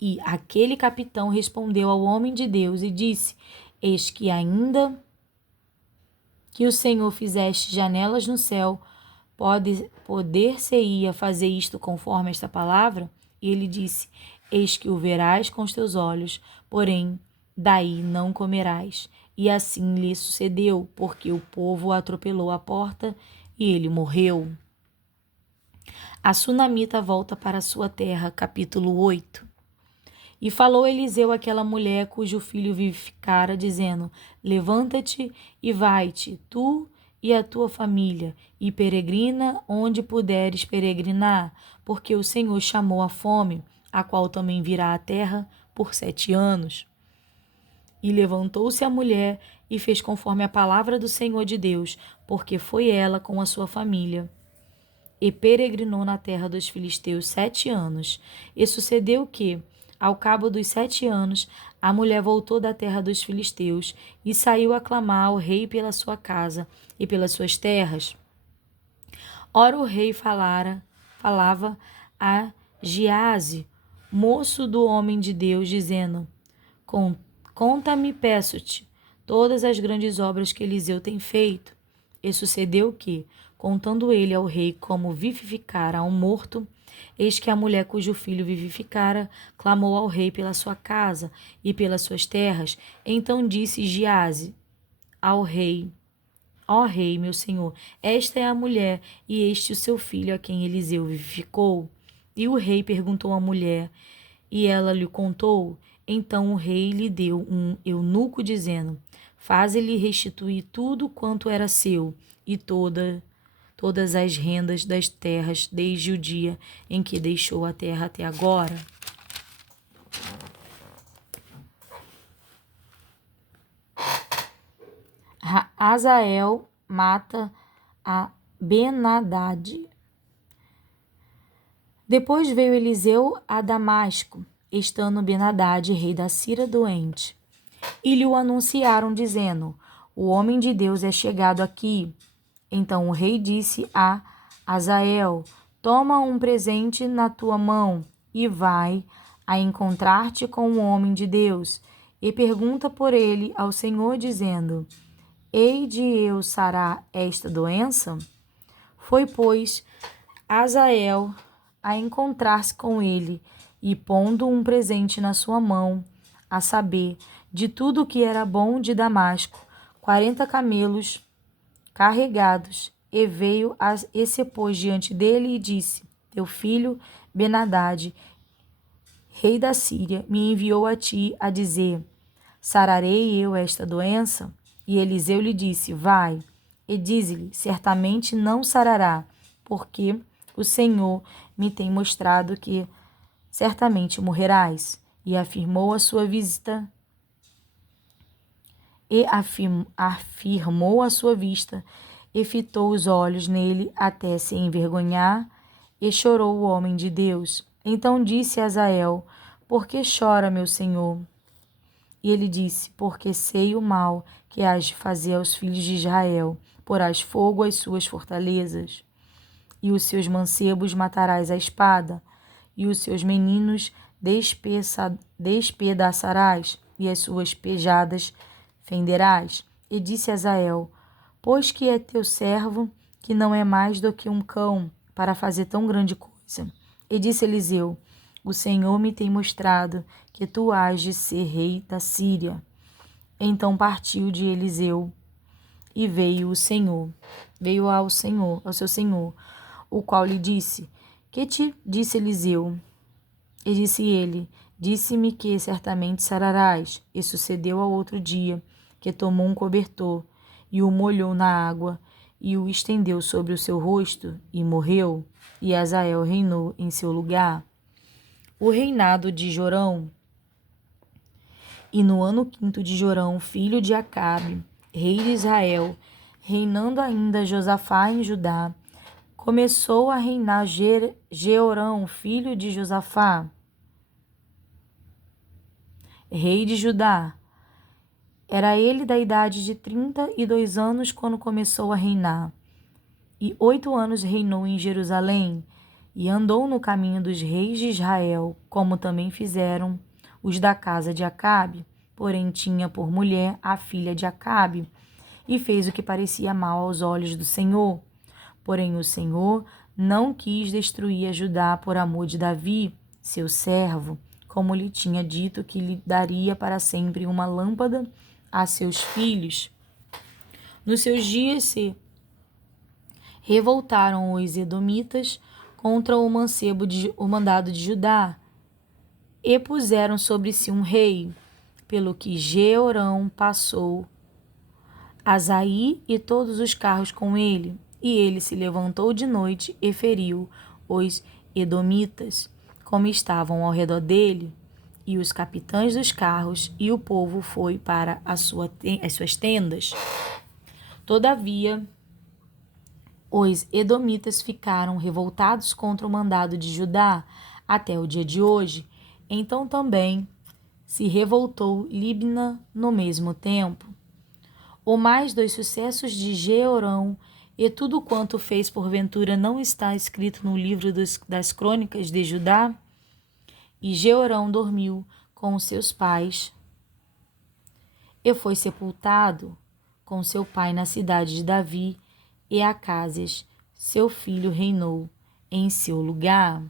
E aquele capitão respondeu ao homem de Deus e disse: Eis que ainda que o Senhor fizeste janelas no céu, poder-se-ia fazer isto conforme esta palavra? E ele disse: Eis que o verás com os teus olhos, porém daí não comerás. E assim lhe sucedeu, porque o povo o atropelou à porta e ele morreu. A sunamita volta para sua terra, capítulo 8. E falou Eliseu àquela mulher cujo filho vivificara, dizendo: Levanta-te e vai-te, tu e a tua família, e peregrina onde puderes peregrinar, porque o Senhor chamou a fome a qual também virá à terra por 7 anos. E levantou-se a mulher e fez conforme a palavra do Senhor de Deus, porque foi ela com a sua família. E peregrinou na terra dos filisteus 7 anos. E sucedeu que, ao cabo dos 7 anos, a mulher voltou da terra dos filisteus e saiu a clamar ao rei pela sua casa e pelas suas terras. Ora o rei falava a Giaze, moço do homem de Deus, dizendo: Conta-me, peço-te, todas as grandes obras que Eliseu tem feito. E sucedeu que, contando ele ao rei como vivificara um morto, eis que a mulher cujo filho vivificara clamou ao rei pela sua casa e pelas suas terras. Então disse Giaze ao rei: Ó rei, meu senhor, esta é a mulher e este o seu filho a quem Eliseu vivificou. E o rei perguntou à mulher, e ela lhe contou. Então o rei lhe deu um eunuco, dizendo: Faze-lhe restituir tudo quanto era seu, e todas as rendas das terras, desde o dia em que deixou a terra até agora. Hazael mata a Ben-Hadad. Depois veio Eliseu a Damasco, estando Ben-Hadad, rei da Síria, doente. E lhe o anunciaram, dizendo: O homem de Deus é chegado aqui. Então o rei disse a Hazael: Toma um presente na tua mão e vai a encontrar-te com o homem de Deus, e pergunta por ele ao Senhor, dizendo: Hei de eu sarar esta doença? Foi, pois, Hazael a encontrar-se com ele, e pondo um presente na sua mão, a saber, de tudo o que era bom de Damasco, 40 camelos carregados, e veio e se pôs diante dele e disse: Teu filho Ben-Hadad, rei da Síria, me enviou a ti a dizer: Sararei eu esta doença? E Eliseu lhe disse: Vai. E diz-lhe: Certamente não sarará, porque o Senhor me tem mostrado que certamente morrerás. E afirmou a sua vista, e fitou os olhos nele até se envergonhar, e chorou o homem de Deus. Então disse Hazael: Por que chora, meu senhor? E ele disse: Porque sei o mal que hás de fazer aos filhos de Israel, porás fogo às suas fortalezas, e os seus mancebos matarás à espada, e os seus meninos despedaçarás, e as suas pejadas fenderás. E disse Hazael: Pois que é teu servo, que não é mais do que um cão, para fazer tão grande coisa. E disse Eliseu: O Senhor me tem mostrado que tu hás de ser rei da Síria. Então partiu de Eliseu e veio ao seu senhor, o qual lhe disse: Que te disse Eliseu? E disse ele: Disse-me que certamente sararás. E sucedeu ao outro dia, que tomou um cobertor, e o molhou na água, e o estendeu sobre o seu rosto, e morreu. E Hazael reinou em seu lugar. O reinado de Jorão. E no ano 5º de Jorão, filho de Acabe, rei de Israel, reinando ainda Josafá em Judá, começou a reinar Jeorão, filho de Josafá, rei de Judá. Era ele da idade de 32 anos quando começou a reinar. E 8 anos reinou em Jerusalém, e andou no caminho dos reis de Israel, como também fizeram os da casa de Acabe, porém tinha por mulher a filha de Acabe, e fez o que parecia mal aos olhos do Senhor. Porém o Senhor não quis destruir a Judá por amor de Davi, seu servo, como lhe tinha dito que lhe daria para sempre uma lâmpada a seus filhos. Nos seus dias se revoltaram os edomitas contra o mandado de Judá, e puseram sobre si um rei, pelo que Jeorão passou Azaí e todos os carros com ele, e ele se levantou de noite e feriu os edomitas. como estavam ao redor dele, e os capitães dos carros, e o povo foi para as suas tendas. Todavia, os edomitas ficaram revoltados contra o mandado de Judá até o dia de hoje. Então também se revoltou Libna no mesmo tempo. O mais dos sucessos de Jeorão e tudo quanto fez porventura não está escrito no livro das crônicas de Judá? E Jeorão dormiu com os seus pais e foi sepultado com seu pai na cidade de Davi, e Acázias, seu filho, reinou em seu lugar.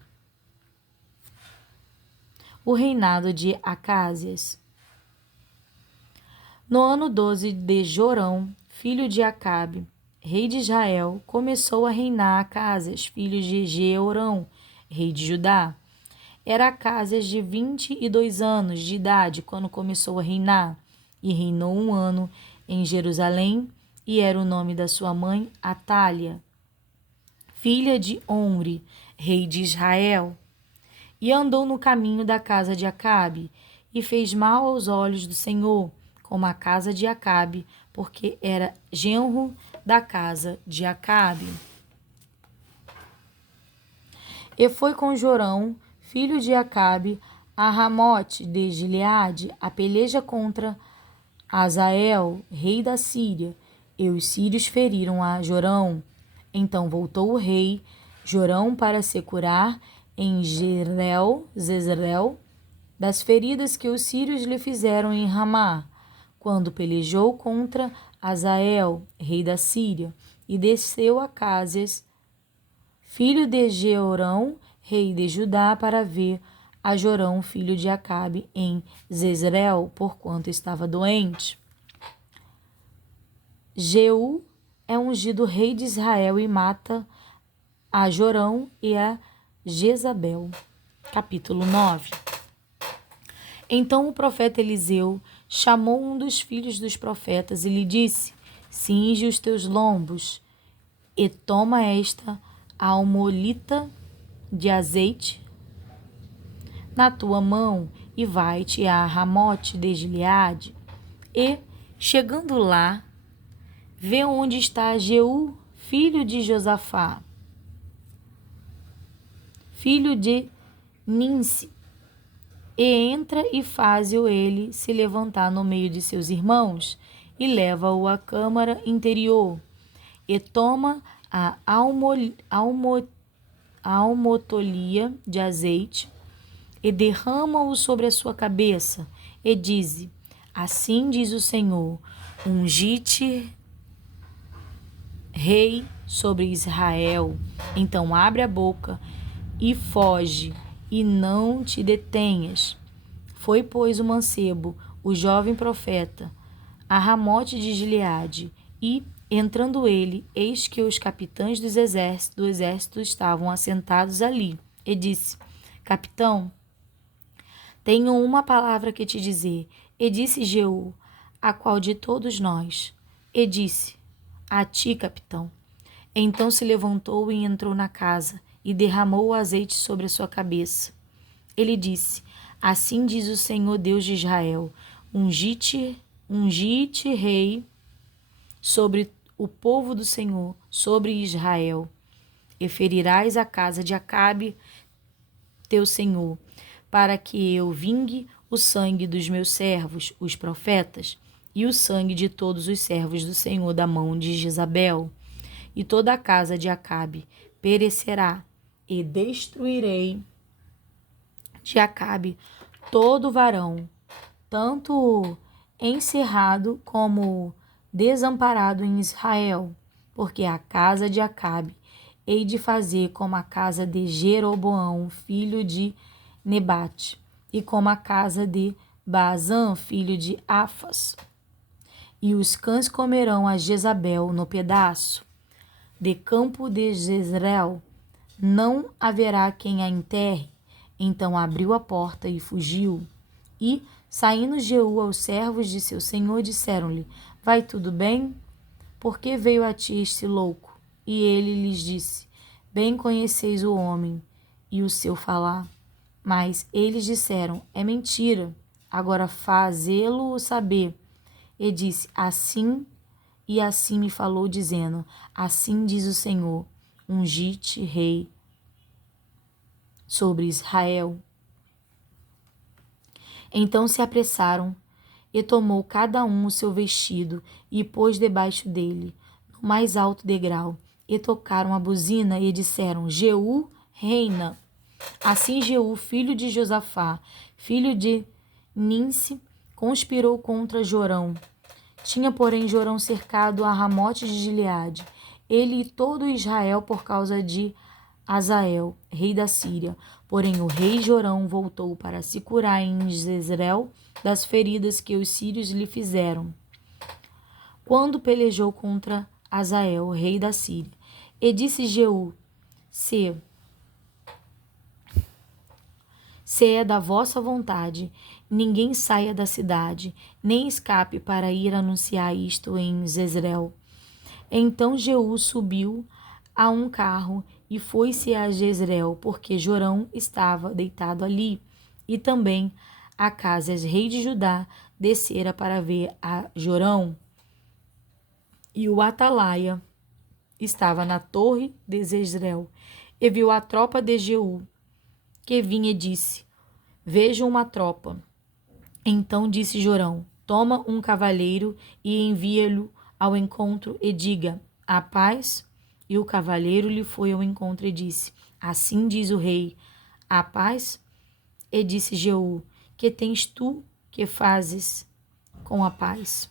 O reinado de Acázias. No ano 12 de Jorão, filho de Acabe, rei de Israel, começou a reinar Acázias, filho de Jeorão, rei de Judá. Era Acázias de 22 anos de idade quando começou a reinar, e reinou 1 ano em Jerusalém, e era o nome da sua mãe Atália, filha de Omri, rei de Israel. E andou no caminho da casa de Acabe, e fez mal aos olhos do Senhor, como a casa de Acabe, porque era genro da casa de Acabe. E foi com Jorão, filho de Acabe, a Ramote de Gileade, a peleja contra Azael, rei da Síria, e os sírios feriram a Jorão. Então voltou o rei Jorão para se curar em Jezreel, das feridas que os sírios lhe fizeram em Ramá, quando pelejou contra Azael, rei da Síria, e desceu a Acázias, filho de Jeorão, rei de Judá, para ver a Jorão, filho de Acabe, em Jezreel, porquanto estava doente. Jeú é ungido rei de Israel e mata a Jorão e a Jezabel. Capítulo 9. Então o profeta Eliseu chamou um dos filhos dos profetas e lhe disse: cinge os teus lombos e toma esta almolita de azeite na tua mão e vai-te a Ramote de Gileade. E, chegando lá, vê onde está Jeú, filho de Josafá, filho de Ninsi, e entra e faze-o ele se levantar no meio de seus irmãos, e leva-o à câmara interior, e toma a almotolia de azeite, e derrama-o sobre a sua cabeça, e dize: assim diz o Senhor, ungi-te rei sobre Israel. Então abre a boca e foge, e não te detenhas. Foi, pois, o mancebo, o jovem profeta, a Ramote de Gileade, e, entrando ele, eis que os capitães do exército estavam assentados ali, e disse: capitão, tenho uma palavra que te dizer. E disse Jeú: a qual de todos nós? E disse: a ti, capitão. Então se levantou e entrou na casa, e derramou o azeite sobre a sua cabeça. Ele disse: assim diz o Senhor Deus de Israel: ungi-te rei sobre o povo do Senhor, sobre Israel, e ferirás a casa de Acabe, teu senhor, para que eu vingue o sangue dos meus servos, os profetas, e o sangue de todos os servos do Senhor da mão de Jezabel. E toda a casa de Acabe perecerá, e destruirei de Acabe todo varão, tanto encerrado como desamparado em Israel, porque a casa de Acabe hei de fazer como a casa de Jeroboão, filho de Nebate, e como a casa de Baazã, filho de Afas. E os cães comerão a Jezabel no pedaço de campo de Jezreel, não haverá quem a enterre. Então abriu a porta e fugiu. E, saindo Jeú aos servos de seu senhor, disseram-lhe: vai tudo bem? Por que veio a ti este louco? E ele lhes disse: bem conheceis o homem e o seu falar. Mas eles disseram: é mentira. Agora fazê-lo saber. E disse: assim e assim me falou, dizendo: assim diz o Senhor, ungi-te rei sobre Israel. Então se apressaram e tomou cada um o seu vestido e pôs debaixo dele, no mais alto degrau, e tocaram a buzina e disseram: Jeú reina. Assim Jeú, filho de Josafá, filho de Ninsi, conspirou contra Jorão. Tinha, porém, Jorão cercado a Ramote de Gileade, ele e todo Israel, por causa de Hazael, rei da Síria. Porém, o rei Jorão voltou para se curar em Jezreel das feridas que os sírios lhe fizeram, quando pelejou contra Hazael, rei da Síria. E disse Jeú: Se é da vossa vontade, ninguém saia da cidade, nem escape para ir anunciar isto em Jezreel. Então Jeú subiu a um carro e foi-se a Jezreel, porque Jorão estava deitado ali. E também Acasias, rei de Judá, descera para ver a Jorão. E o atalaia estava na torre de Jezreel, e viu a tropa de Jeú, que vinha, e disse: vejo uma tropa. Então disse Jorão: toma um cavaleiro e envia-lo ao encontro e diga: a paz. E o cavaleiro lhe foi ao encontro e disse: assim diz o rei, a paz. E disse Jeú: que tens tu que fazes com a paz?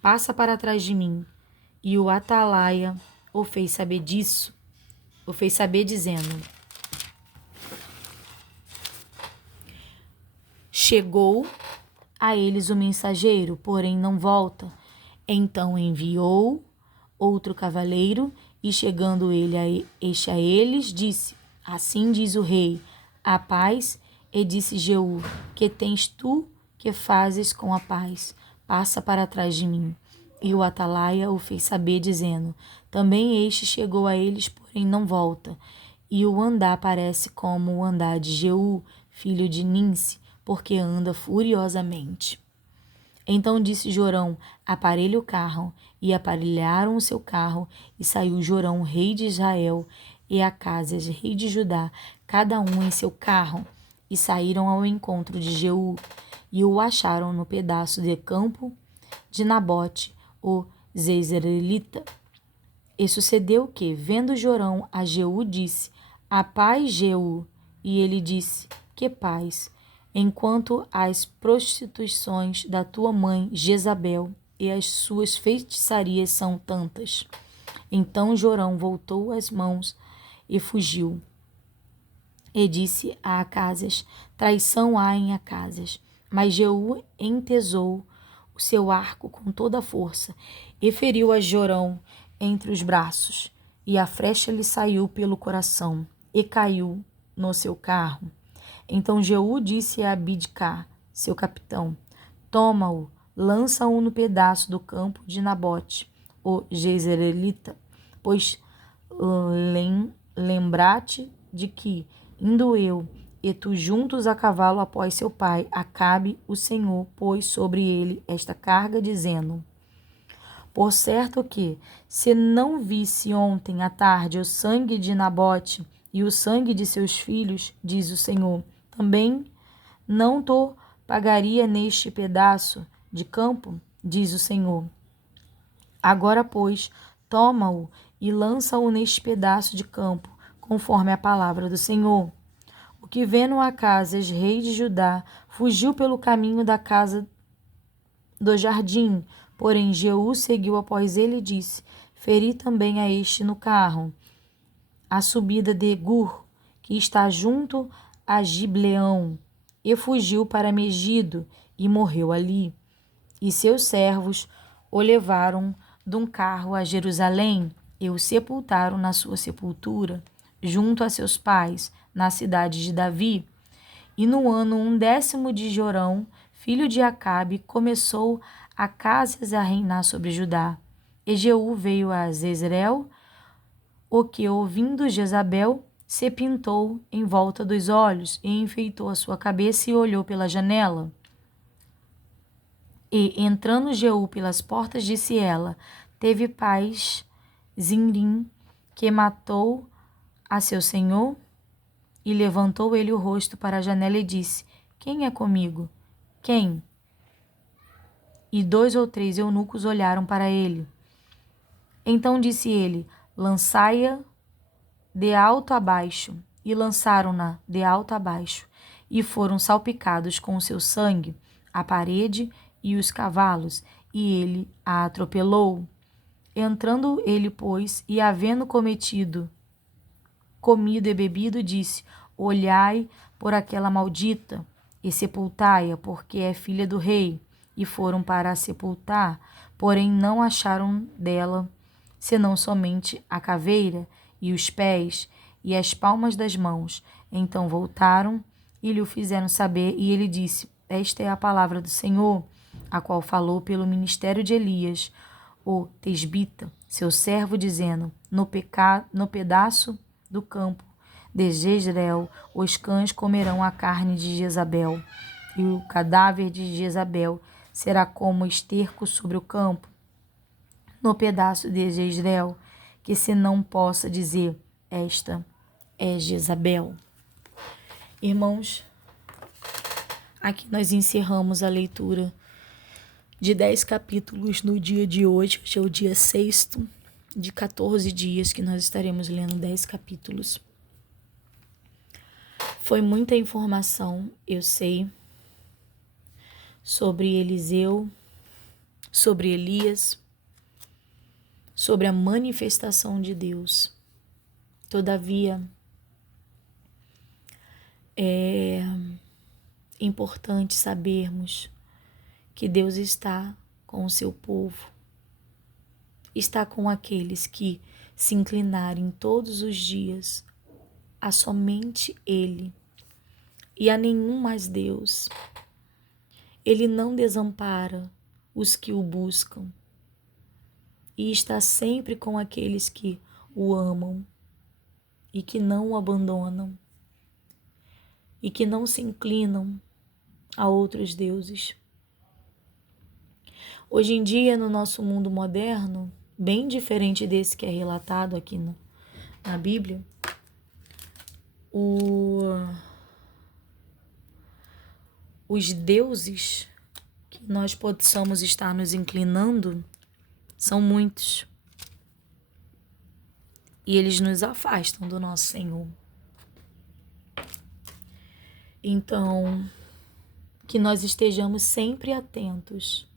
Passa para trás de mim. E o atalaia o fez saber disso, dizendo: chegou a eles o mensageiro, porém não volta. Então enviou outro cavaleiro, e chegando ele a eles, disse: assim diz o rei, a paz. E disse Jeú: que tens tu que fazes com a paz? Passa para trás de mim. E o atalaia o fez saber, dizendo: também este chegou a eles, porém não volta. E o andar parece como o andar de Jeú, filho de Ninsi, porque anda furiosamente. Então disse Jorão: aparelhe o carro. E aparelharam o seu carro, e saiu Jorão, rei de Israel, e Acasias, rei de Judá, cada um em seu carro, e saíram ao encontro de Jeú, e o acharam no pedaço de campo de Nabote, o Jezreelita. E sucedeu que, vendo Jorão a Jeú, disse: a paz, Jeú. E ele disse: que paz? Enquanto as prostituições da tua mãe Jezabel e as suas feitiçarias são tantas. Então Jorão voltou as mãos e fugiu. E disse a Acasias: traição há em Acasias. Mas Jeú entesou o seu arco com toda a força e feriu a Jorão entre os braços, e a flecha lhe saiu pelo coração e caiu no seu carro. Então Jeú disse a Abidcar, seu capitão: toma-o, lança-o no pedaço do campo de Nabote, o Jezreelita, pois lembra-te de que, indo eu e tu juntos a cavalo após seu pai, Acabe, o Senhor pôs sobre ele esta carga, dizendo: por certo que, se não visse ontem à tarde o sangue de Nabote e o sangue de seus filhos, diz o Senhor, também não te pagaria neste pedaço de campo, diz o Senhor. Agora, pois, toma-o e lança-o neste pedaço de campo, conforme a palavra do Senhor. O que vendo Acasias, rei de Judá, fugiu pelo caminho da casa do jardim, porém Jeú seguiu após ele e disse: feri também a este no carro, a subida de Gur, que está junto a Gibleão, e fugiu para Megido e morreu ali. E seus servos o levaram de um carro a Jerusalém e o sepultaram na sua sepultura, junto a seus pais, na cidade de Davi. E no ano 10º de Jorão, filho de Acabe, começou Acasias a reinar sobre Judá. E Jeú veio a Jezreel, o que, ouvindo Jezabel, se pintou em volta dos olhos e enfeitou a sua cabeça e olhou pela janela. E, entrando Jeú pelas portas, disse ela: teve paz Zinrim, que matou a seu senhor? E levantou ele o rosto para a janela e disse: quem é comigo? Quem? E 2 ou 3 eunucos olharam para ele. Então disse ele: lançai-a de alto a baixo. E lançaram-na de alto a baixo. E foram salpicados com o seu sangue a parede e os cavalos, e ele a atropelou. Entrando ele, pois, e havendo comido e bebido, disse: olhai por aquela maldita, e sepultai-a, porque é filha do rei. E foram para a sepultar, porém não acharam dela, senão somente a caveira, e os pés, e as palmas das mãos. Então voltaram e lhe o fizeram saber, e ele disse: esta é a palavra do Senhor, a qual falou pelo ministério de Elias, o tesbita, seu servo, dizendo: no pedaço do campo de Jezreel, os cães comerão a carne de Jezabel, e o cadáver de Jezabel será como esterco sobre o campo. No pedaço de Jezreel, que se não possa dizer: esta é Jezabel. Irmãos, aqui nós encerramos a leitura de 10 capítulos no dia de hoje. Hoje é o dia 6º de 14 dias que nós estaremos lendo 10 capítulos. Foi muita informação, eu sei, sobre Eliseu, sobre Elias, sobre a manifestação de Deus. Todavia, é importante sabermos que Deus está com o seu povo, está com aqueles que se inclinarem todos os dias a somente Ele e a nenhum mais Deus. Ele não desampara os que o buscam e está sempre com aqueles que o amam e que não o abandonam e que não se inclinam a outros deuses. Hoje em dia, no nosso mundo moderno, bem diferente desse que é relatado aqui na Bíblia, os deuses que nós possamos estar nos inclinando são muitos. E eles nos afastam do nosso Senhor. Então, que nós estejamos sempre atentos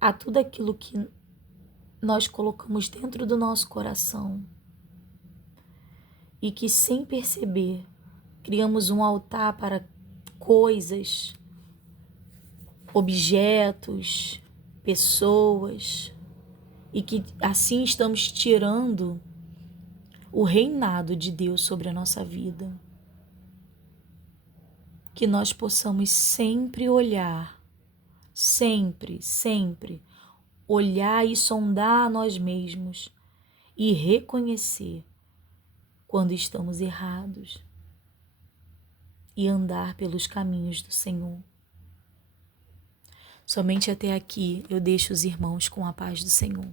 a tudo aquilo que nós colocamos dentro do nosso coração e que, sem perceber, criamos um altar para coisas, objetos, pessoas, e que assim estamos tirando o reinado de Deus sobre a nossa vida. Que nós possamos sempre olhar, sempre olhar e sondar a nós mesmos e reconhecer quando estamos errados e andar pelos caminhos do Senhor. Somente até aqui eu deixo os irmãos com a paz do Senhor.